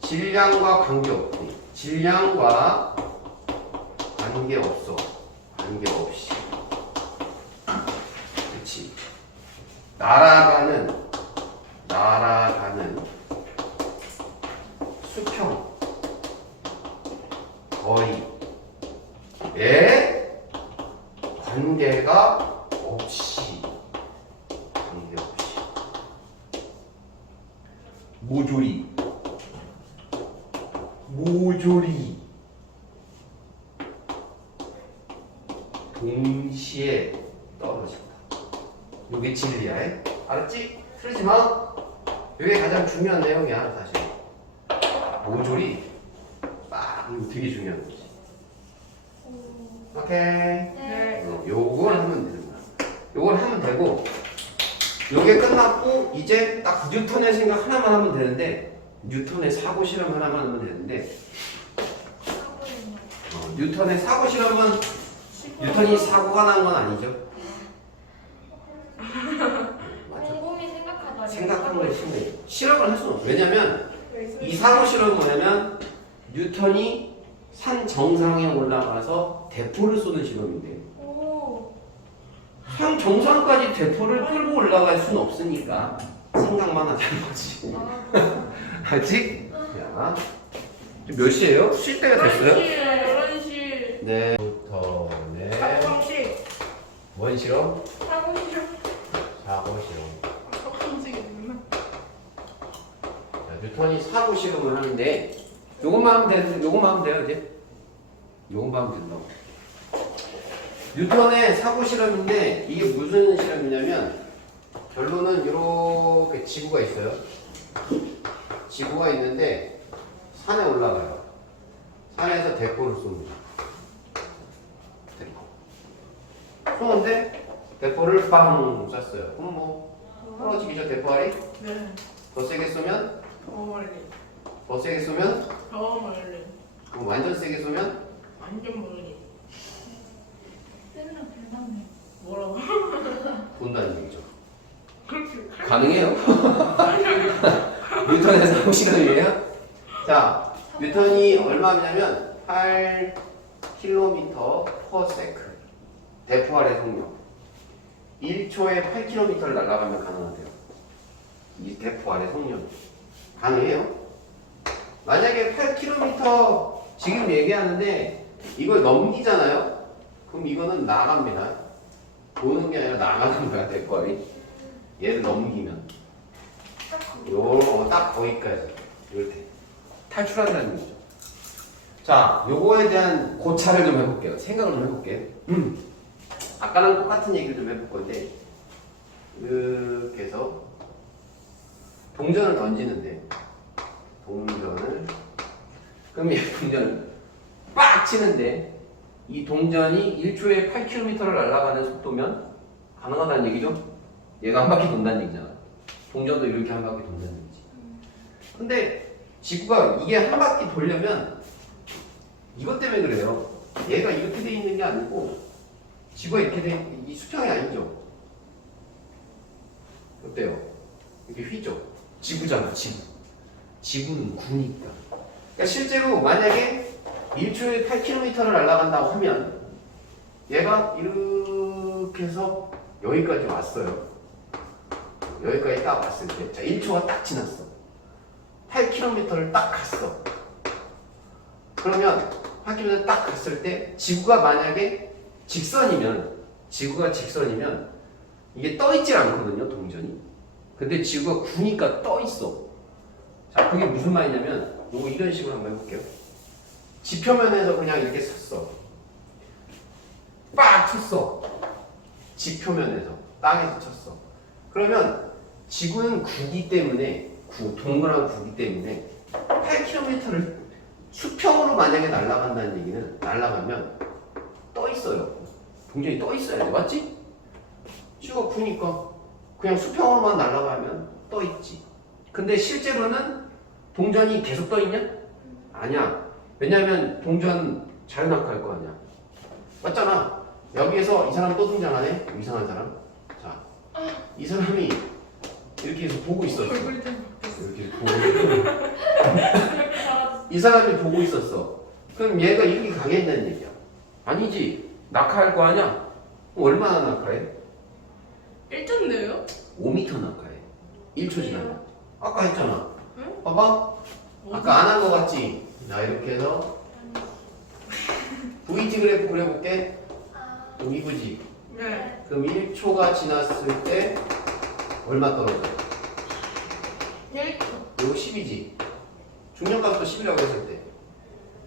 질량과 관계없고 질량과 관계없어. 관계없이. 그렇지. 날아가는 수평 거리에 관계가 없이 모조리 동시에 떨어진다. 이게 진리야. 알았지? 틀리지 마. 이게 가장 중요한 내용이야, 사실. 모조리 이거 되게 중요한 거지. 오케이. 네. 요걸 하면 되는 거야. 요걸 하면 되고 요게 끝났고 이제 딱 뉴턴의 생각 하나만 하면 되는데 뉴턴의 사고 실험 하나만 하면 되는데 뉴턴의 사고 실험은 뉴턴이 사고가 난 건 아니죠. 맞죠? 곰곰이 생각하다. 생각한 걸 실험을 할 수는 없어. 왜냐면 이 사고 실험은 뭐냐면 뉴턴이 산 정상에 올라가서 대포를 쏘는 실험인데 오. 산 정상까지 대포를 끌고 올라갈 수는 없으니까 생각만 하자는 거지. 알지? 야, 지금 몇 시예요? 쉴 때가 됐어요? 11시. 네. 부터는 사고방식. 뭔 실험? 사고방식. 사고 실험. 사고방식이 있나? 자, 뉴턴이 사고 실험을 하는데 요것만 하면 되는데 요것만 하면 돼요 이제. 요것만 하면 된다고. 뉴턴의 사고 실험인데 이게 무슨 실험이냐면 결론은 이렇게 지구가 있어요. 지구가 있는데 산에 올라가요. 산에서 대포를 쏩니다. 대포. 쏘는데 대포를 빵 쐈어요. 그럼 뭐 떨어지기죠 대포알이? 네. 더 세게 쏘면? 더 멀리. 더 세게 쏘면? 더 멀리. 그럼 완전 세게 쏘면? 완전 멀리. 쌤이랑 대단해. 뭐라고? 본다는 얘기죠. 그렇게 가능해요? 뉴턴의 사고 실험이에요? 자, 뉴턴이 얼마냐면 8km/s. 대포알의 속력. 1초에 8km를 날아가면 가능하대요. 이 대포알의 속력. 가능해요? 만약에 8km 지금 얘기하는데 이걸 넘기잖아요? 그럼 이거는 나갑니다. 도는 게 아니라 나가는 거야, 대포알이. 얘를 넘기면. 딱 거기까지. 이렇게. 탈출한다는 거죠. 자, 요거에 대한 고찰을 좀 해볼게요. 생각을 좀 해볼게요. 아까랑 똑같은 얘기를 좀 해볼 건데, 이렇게 해서, 동전을 던지는데, 그럼 이 동전을 빡 치는데, 이 동전이 1초에 8km를 날아가는 속도면 가능하다는 얘기죠? 얘가 한 바퀴 돈다는 얘기잖아. 동전도 이렇게 한 바퀴 돈다는 얘기지. 근데 지구가 이게 한 바퀴 돌려면 이것 때문에 그래요. 얘가 이렇게 돼 있는 게 아니고 지구가 이렇게 돼, 이 수평이 아니죠. 어때요? 이렇게 휘죠. 지구잖아, 지구. 지구는 구니까. 그러니까 실제로 만약에 1초에 8km를 날아간다고 하면 얘가 이렇게 해서 여기까지 왔어요. 여기까지 딱 왔을 때, 자, 1초가 딱 지났어. 8km를 딱 갔어. 그러면 8km 딱 갔을 때 지구가 만약에 지구가 직선이면 이게 떠 있질 않거든요, 동전이. 근데 지구가 구니까 떠 있어. 자, 그게 무슨 말이냐면 요거 이런 식으로 한번 해볼게요. 지표면에서 그냥 이렇게 섰어. 빡 쳤어. 지표면에서 땅에서 쳤어. 그러면 지구는 구기 때문에 동그란 구기 때문에 8km를 수평으로 만약에 날아간다는 얘기는 날아가면 떠 있어요. 동전이 떠 있어야 돼. 맞지? 지구가 구니까 그냥 수평으로만 날아가면 떠 있지. 근데 실제로는 동전이 계속 떠 있냐? 아니야. 왜냐면 동전 자유낙하할 거 아니야. 맞잖아. 여기에서 이 사람 또 등장하네? 이상한 사람. 자, 이 사람이 이렇게 해서 보고 있었어. 얼굴 좀 이렇게 보고 이 사람이 보고 있었어. 그럼 얘가 이렇게 가겠냐는 얘기야. 아니지. 낙하할 거 아니야? 그럼 얼마나 낙하해? 1점대요? 5m 낙하해. 1초 지나면. 아까 했잖아. 응? 봐봐. 아까 안 한 거 같지? 자, 이렇게 해서 VT 그래프 그려볼게. 그럼 이거지. 네. 그럼 1초가 지났을 때 얼마 떨어져? 1초. 이거 10이지. 중력값도 10이라고 했을 때.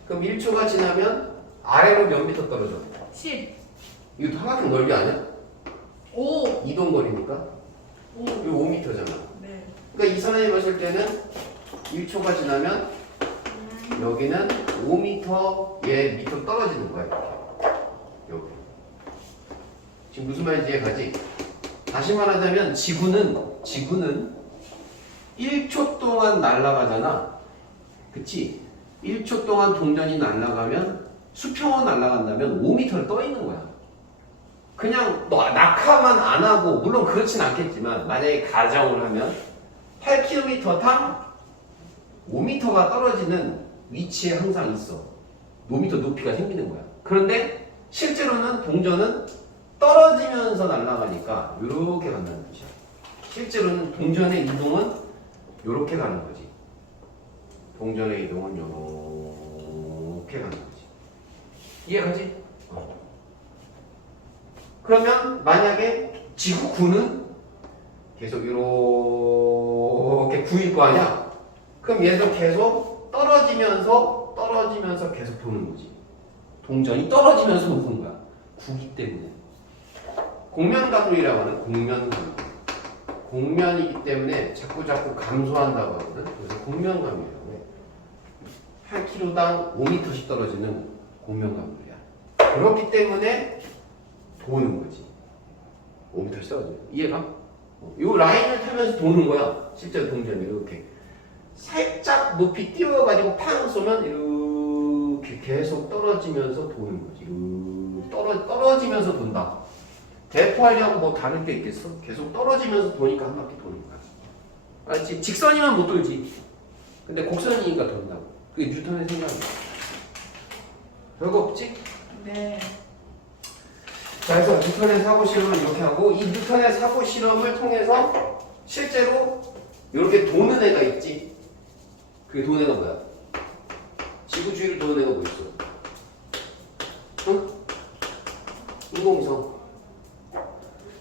그럼 1초가 지나면 아래로 몇 미터 떨어져? 10. 이거 삼각형 넓이 아니야? 5. 이동거리니까? 5. 이거 5m잖아. 네. 그러니까 이 사람이 봤을 때는 1초가 지나면 여기는 5m의 밑으로 떨어지는 거야. 여기. 지금 무슨 말인지 이해가지? 다시 말하자면 지구는 1초 동안 날아가잖아. 그치? 1초 동안 동전이 날아가면 수평으로 날아간다면 5m를 떠 있는 거야. 그냥 너 낙하만 안 하고 물론 그렇진 않겠지만 만약에 가정을 하면 8km당 5m가 떨어지는 위치에 항상 있어. 5m 높이가 생기는 거야. 그런데 실제로는 동전은 떨어지면서 날아가니까 이렇게 간다는 뜻이야. 실제로는 동전의 이동은 이렇게 가는 거지. 동전의 이동은 이렇게. 이렇게 가는 거지. 이해가지? 그러면 만약에 지구 9는 계속 이렇게 9일 거 아니야? 그럼 얘도 계속 떨어지면서 계속 도는 거지. 동전이 떨어지면서 도는 거야. 9기 때문에. 공면각률이라고 하는 공면각률. 공면이기 때문에 자꾸 감소한다고 하거든. 그래서 공면각률이라고 해. 8km당 5m씩 떨어지는 공면각률이야. 그렇기 때문에 도는 거지. 5m씩 떨어져. 이해가? 요 라인을 타면서 도는 거야. 실제로 동전이 이렇게 살짝 높이 띄워가지고 팡 쏘면 이렇게 계속 떨어지면서 도는 거지. 떨어지면서 돈다. 대포하려면 뭐 다를 게 있겠어? 계속 떨어지면서 도니까 한 바퀴 도는 거야. 알지? 직선이면 못 돌지. 근데 곡선이니까 돈다고. 그게 뉴턴의 생각이야. 별거 없지? 네. 자, 그래서 뉴턴의 사고 실험을 이렇게 하고, 이 뉴턴의 사고 실험을 통해서 실제로 이렇게 도는 애가 있지. 그게 도는 애가 뭐야? 지구 주위를 도는 애가 뭐 있어? 응? 인공위성.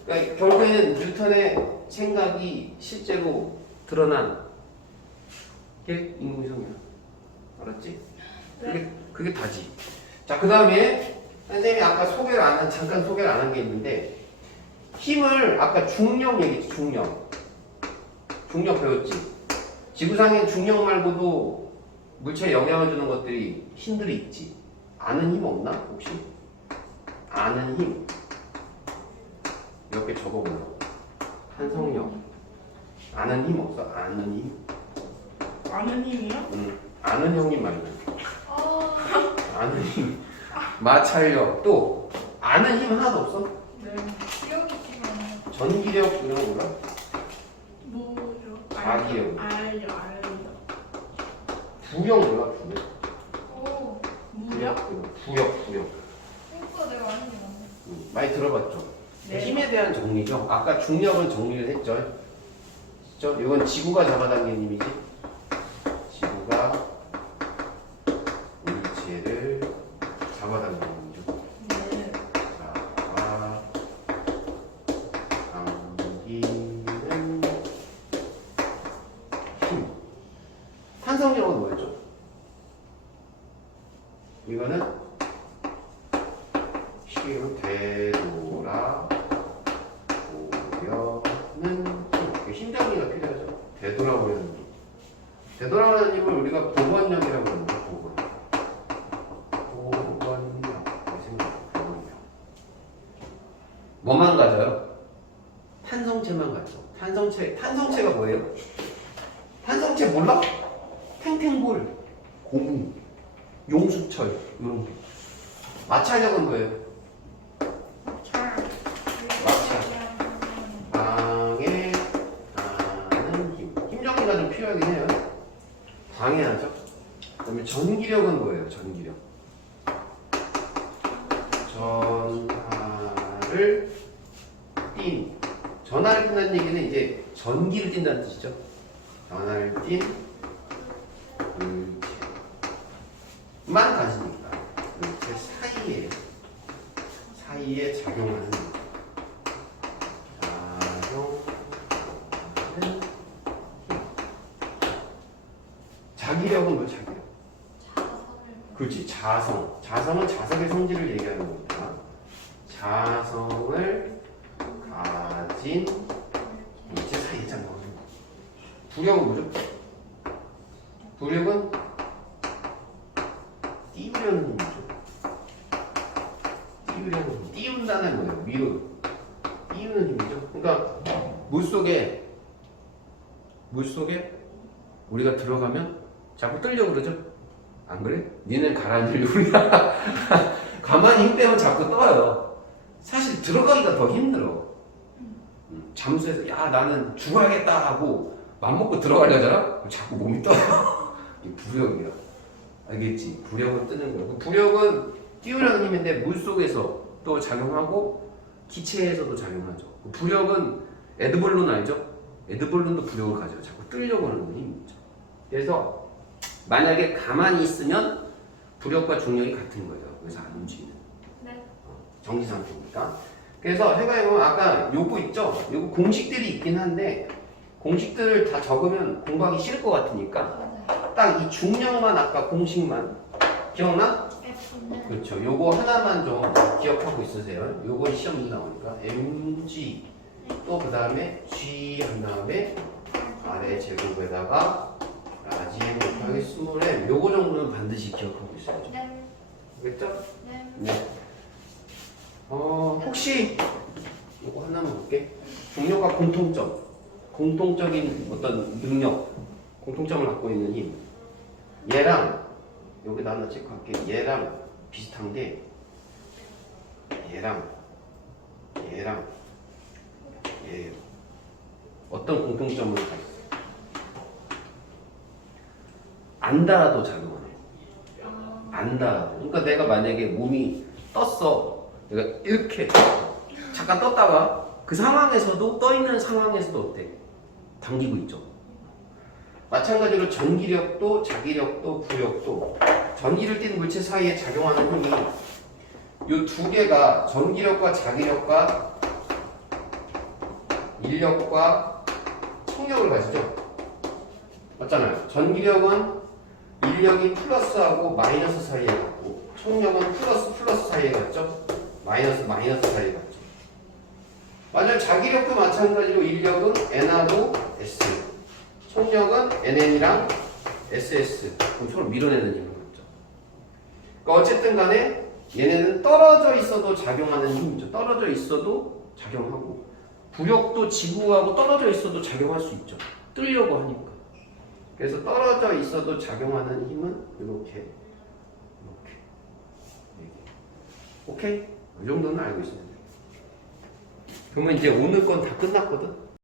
그러니까 결국에는 뉴턴의 생각이 실제로 드러난 게 인공위성이야. 알았지? 그게 다지. 자, 그 다음에 선생님이 아까 잠깐 소개를 안 한 게 있는데, 힘을 아까 중력 얘기했지. 중력 배웠지. 지구상엔 중력 말고도 물체에 영향을 주는 것들이 힘들이 있지. 아는 힘 없나 혹시? 아는 힘 몇 개 적어보려고. 한성력. 아는 힘 없어? 아는 힘. 아는 힘이요? 아는 형님 말고. 어. 아는 힘. 마찰력. 또 아는 힘 하나도 없어? 네. 기억이 지금 전기력 이런 거 몰라? 뭐죠? 자기요. 알죠. 부력 몰라? 부력. 오. 무력? 부력. 생각보다 내가 아는 게 많네. 많이 들어봤죠? 네. 힘에 대한 정리죠. 아까 중력은 정리를 했죠. 이건 지구가 잡아당기는 힘이지. 지구가 물체를 잡아당기는 힘이죠. 네. 잡아당기는 힘. 탄성력은 뭐였죠? 이거는 쉽게 얘기하면 되돌아 보려는 힘. 힘 정리가 필요하죠. 되돌아보려는 힘. 되돌아보려는 힘을 우리가 복원력이라고 합니다. 복원력. 복원력. 뭐만 가져요? 탄성체만 가져. 탄성체가 뭐예요? 탄성체 몰라? 탱탱볼, 고무, 용수철 이런 거. 마찰력은 뭐예요? 방해하는 힘. 힘 정리가 좀 필요하긴 해요. 방해하죠. 그다음에 전기력은 뭐예요? 전기력. 전하를 띈다는 얘기는 이제 전기를 띈다는 뜻이죠. 전하를 띈 물체만 가지니까 물체 사이에 작용하는 힘. 자기력은 뭐야? 자기력. 그렇지. 자성은 자석의 성질을 얘기하는 겁니다. 자성을 가진 물체 사이에 작용하는 거. 부력은 뭐죠? 부력은 띄우려는 힘이죠. 띄운다는 뭐예요? 위로 띄우는 힘이죠. 그러니까 물속에 우리가 들어가면 자꾸 뜨려고 그러죠? 안 그래? 니네 가라앉으려고 그러냐? 가만히 힘 빼면 자꾸 떠요. 사실 들어가기가 더 힘들어. 잠수해서 야 나는 죽어야겠다 하고 맘먹고 들어가려잖아? 자꾸 몸이 떠요. 이게 부력이야. 알겠지? 부력은 뜨는 거고. 부력은 띄우려는 힘인데 물속에서 또 작용하고 기체에서도 작용하죠. 부력은 에드벌룬 알죠? 에드벌룬도 부력을 가져요. 자꾸 뜨려고 하는 힘이 있죠. 그래서 만약에 가만히 있으면 부력과 중력이 같은 거예요. 그래서 안 움직이는 네. 정지 상태니까. 그래서 해봐보면 아까 요거 있죠? 요거 공식들이 있긴 한데 공식들을 다 적으면 공부하기 싫을 것 같으니까 맞아요. 딱 이 중력만 아까 공식만 기억나? F는 그렇죠. 요거 하나만 좀 기억하고 있으세요. 요거 시험 문제 나오니까 mg 또 그 다음에 g 한 다음에 아래 제곱에다가 라지 m 곱하기 20m 요거 정도는 반드시 기억하고 있어야죠. 네. 알겠죠? 네. 네. 혹시 요거 하나만 볼게. 중력과 공통점, 공통적인 어떤 능력, 공통점을 갖고 있는 힘. 얘랑 여기다 하나 체크할게. 얘랑 비슷한 게 얘랑 얘예요. 어떤 공통점을 가지고 있어요? 안 닿아도 작용하는 거. 안 닿아도. 그러니까 내가 만약에 몸이 떴어. 내가 이렇게 잠깐 떴다가 그 상황에서도 떠 있는 상황에서도 어때? 당기고 있죠. 마찬가지로 전기력도 자기력도 부력도 전기를 띠는 물체 사이에 작용하는 힘이 이 두 개가 전기력과 자기력과 인력과 청력을 가지죠. 맞잖아요. 전기력은 인력이 플러스하고 마이너스 사이에 갔고 청력은 플러스 사이에 갔죠. 마이너스 사이에 갔죠. 맞아요. 자기력도 마찬가지로 인력은 N하고 S, 청력은 NN이랑 SS. 그럼 서로 밀어내는 힘인 거죠. 그러니까 어쨌든 간에 얘네는 떨어져 있어도 작용하는 힘이죠. 떨어져 있어도 작용하고 부력도 지구하고 떨어져 있어도 작용할 수 있죠. 뜨려고 하니까. 그래서 떨어져 있어도 작용하는 힘은 이렇게. 오케이? 이 정도는 알고 있습니다. 그러면 이제 오늘 건 다 끝났거든?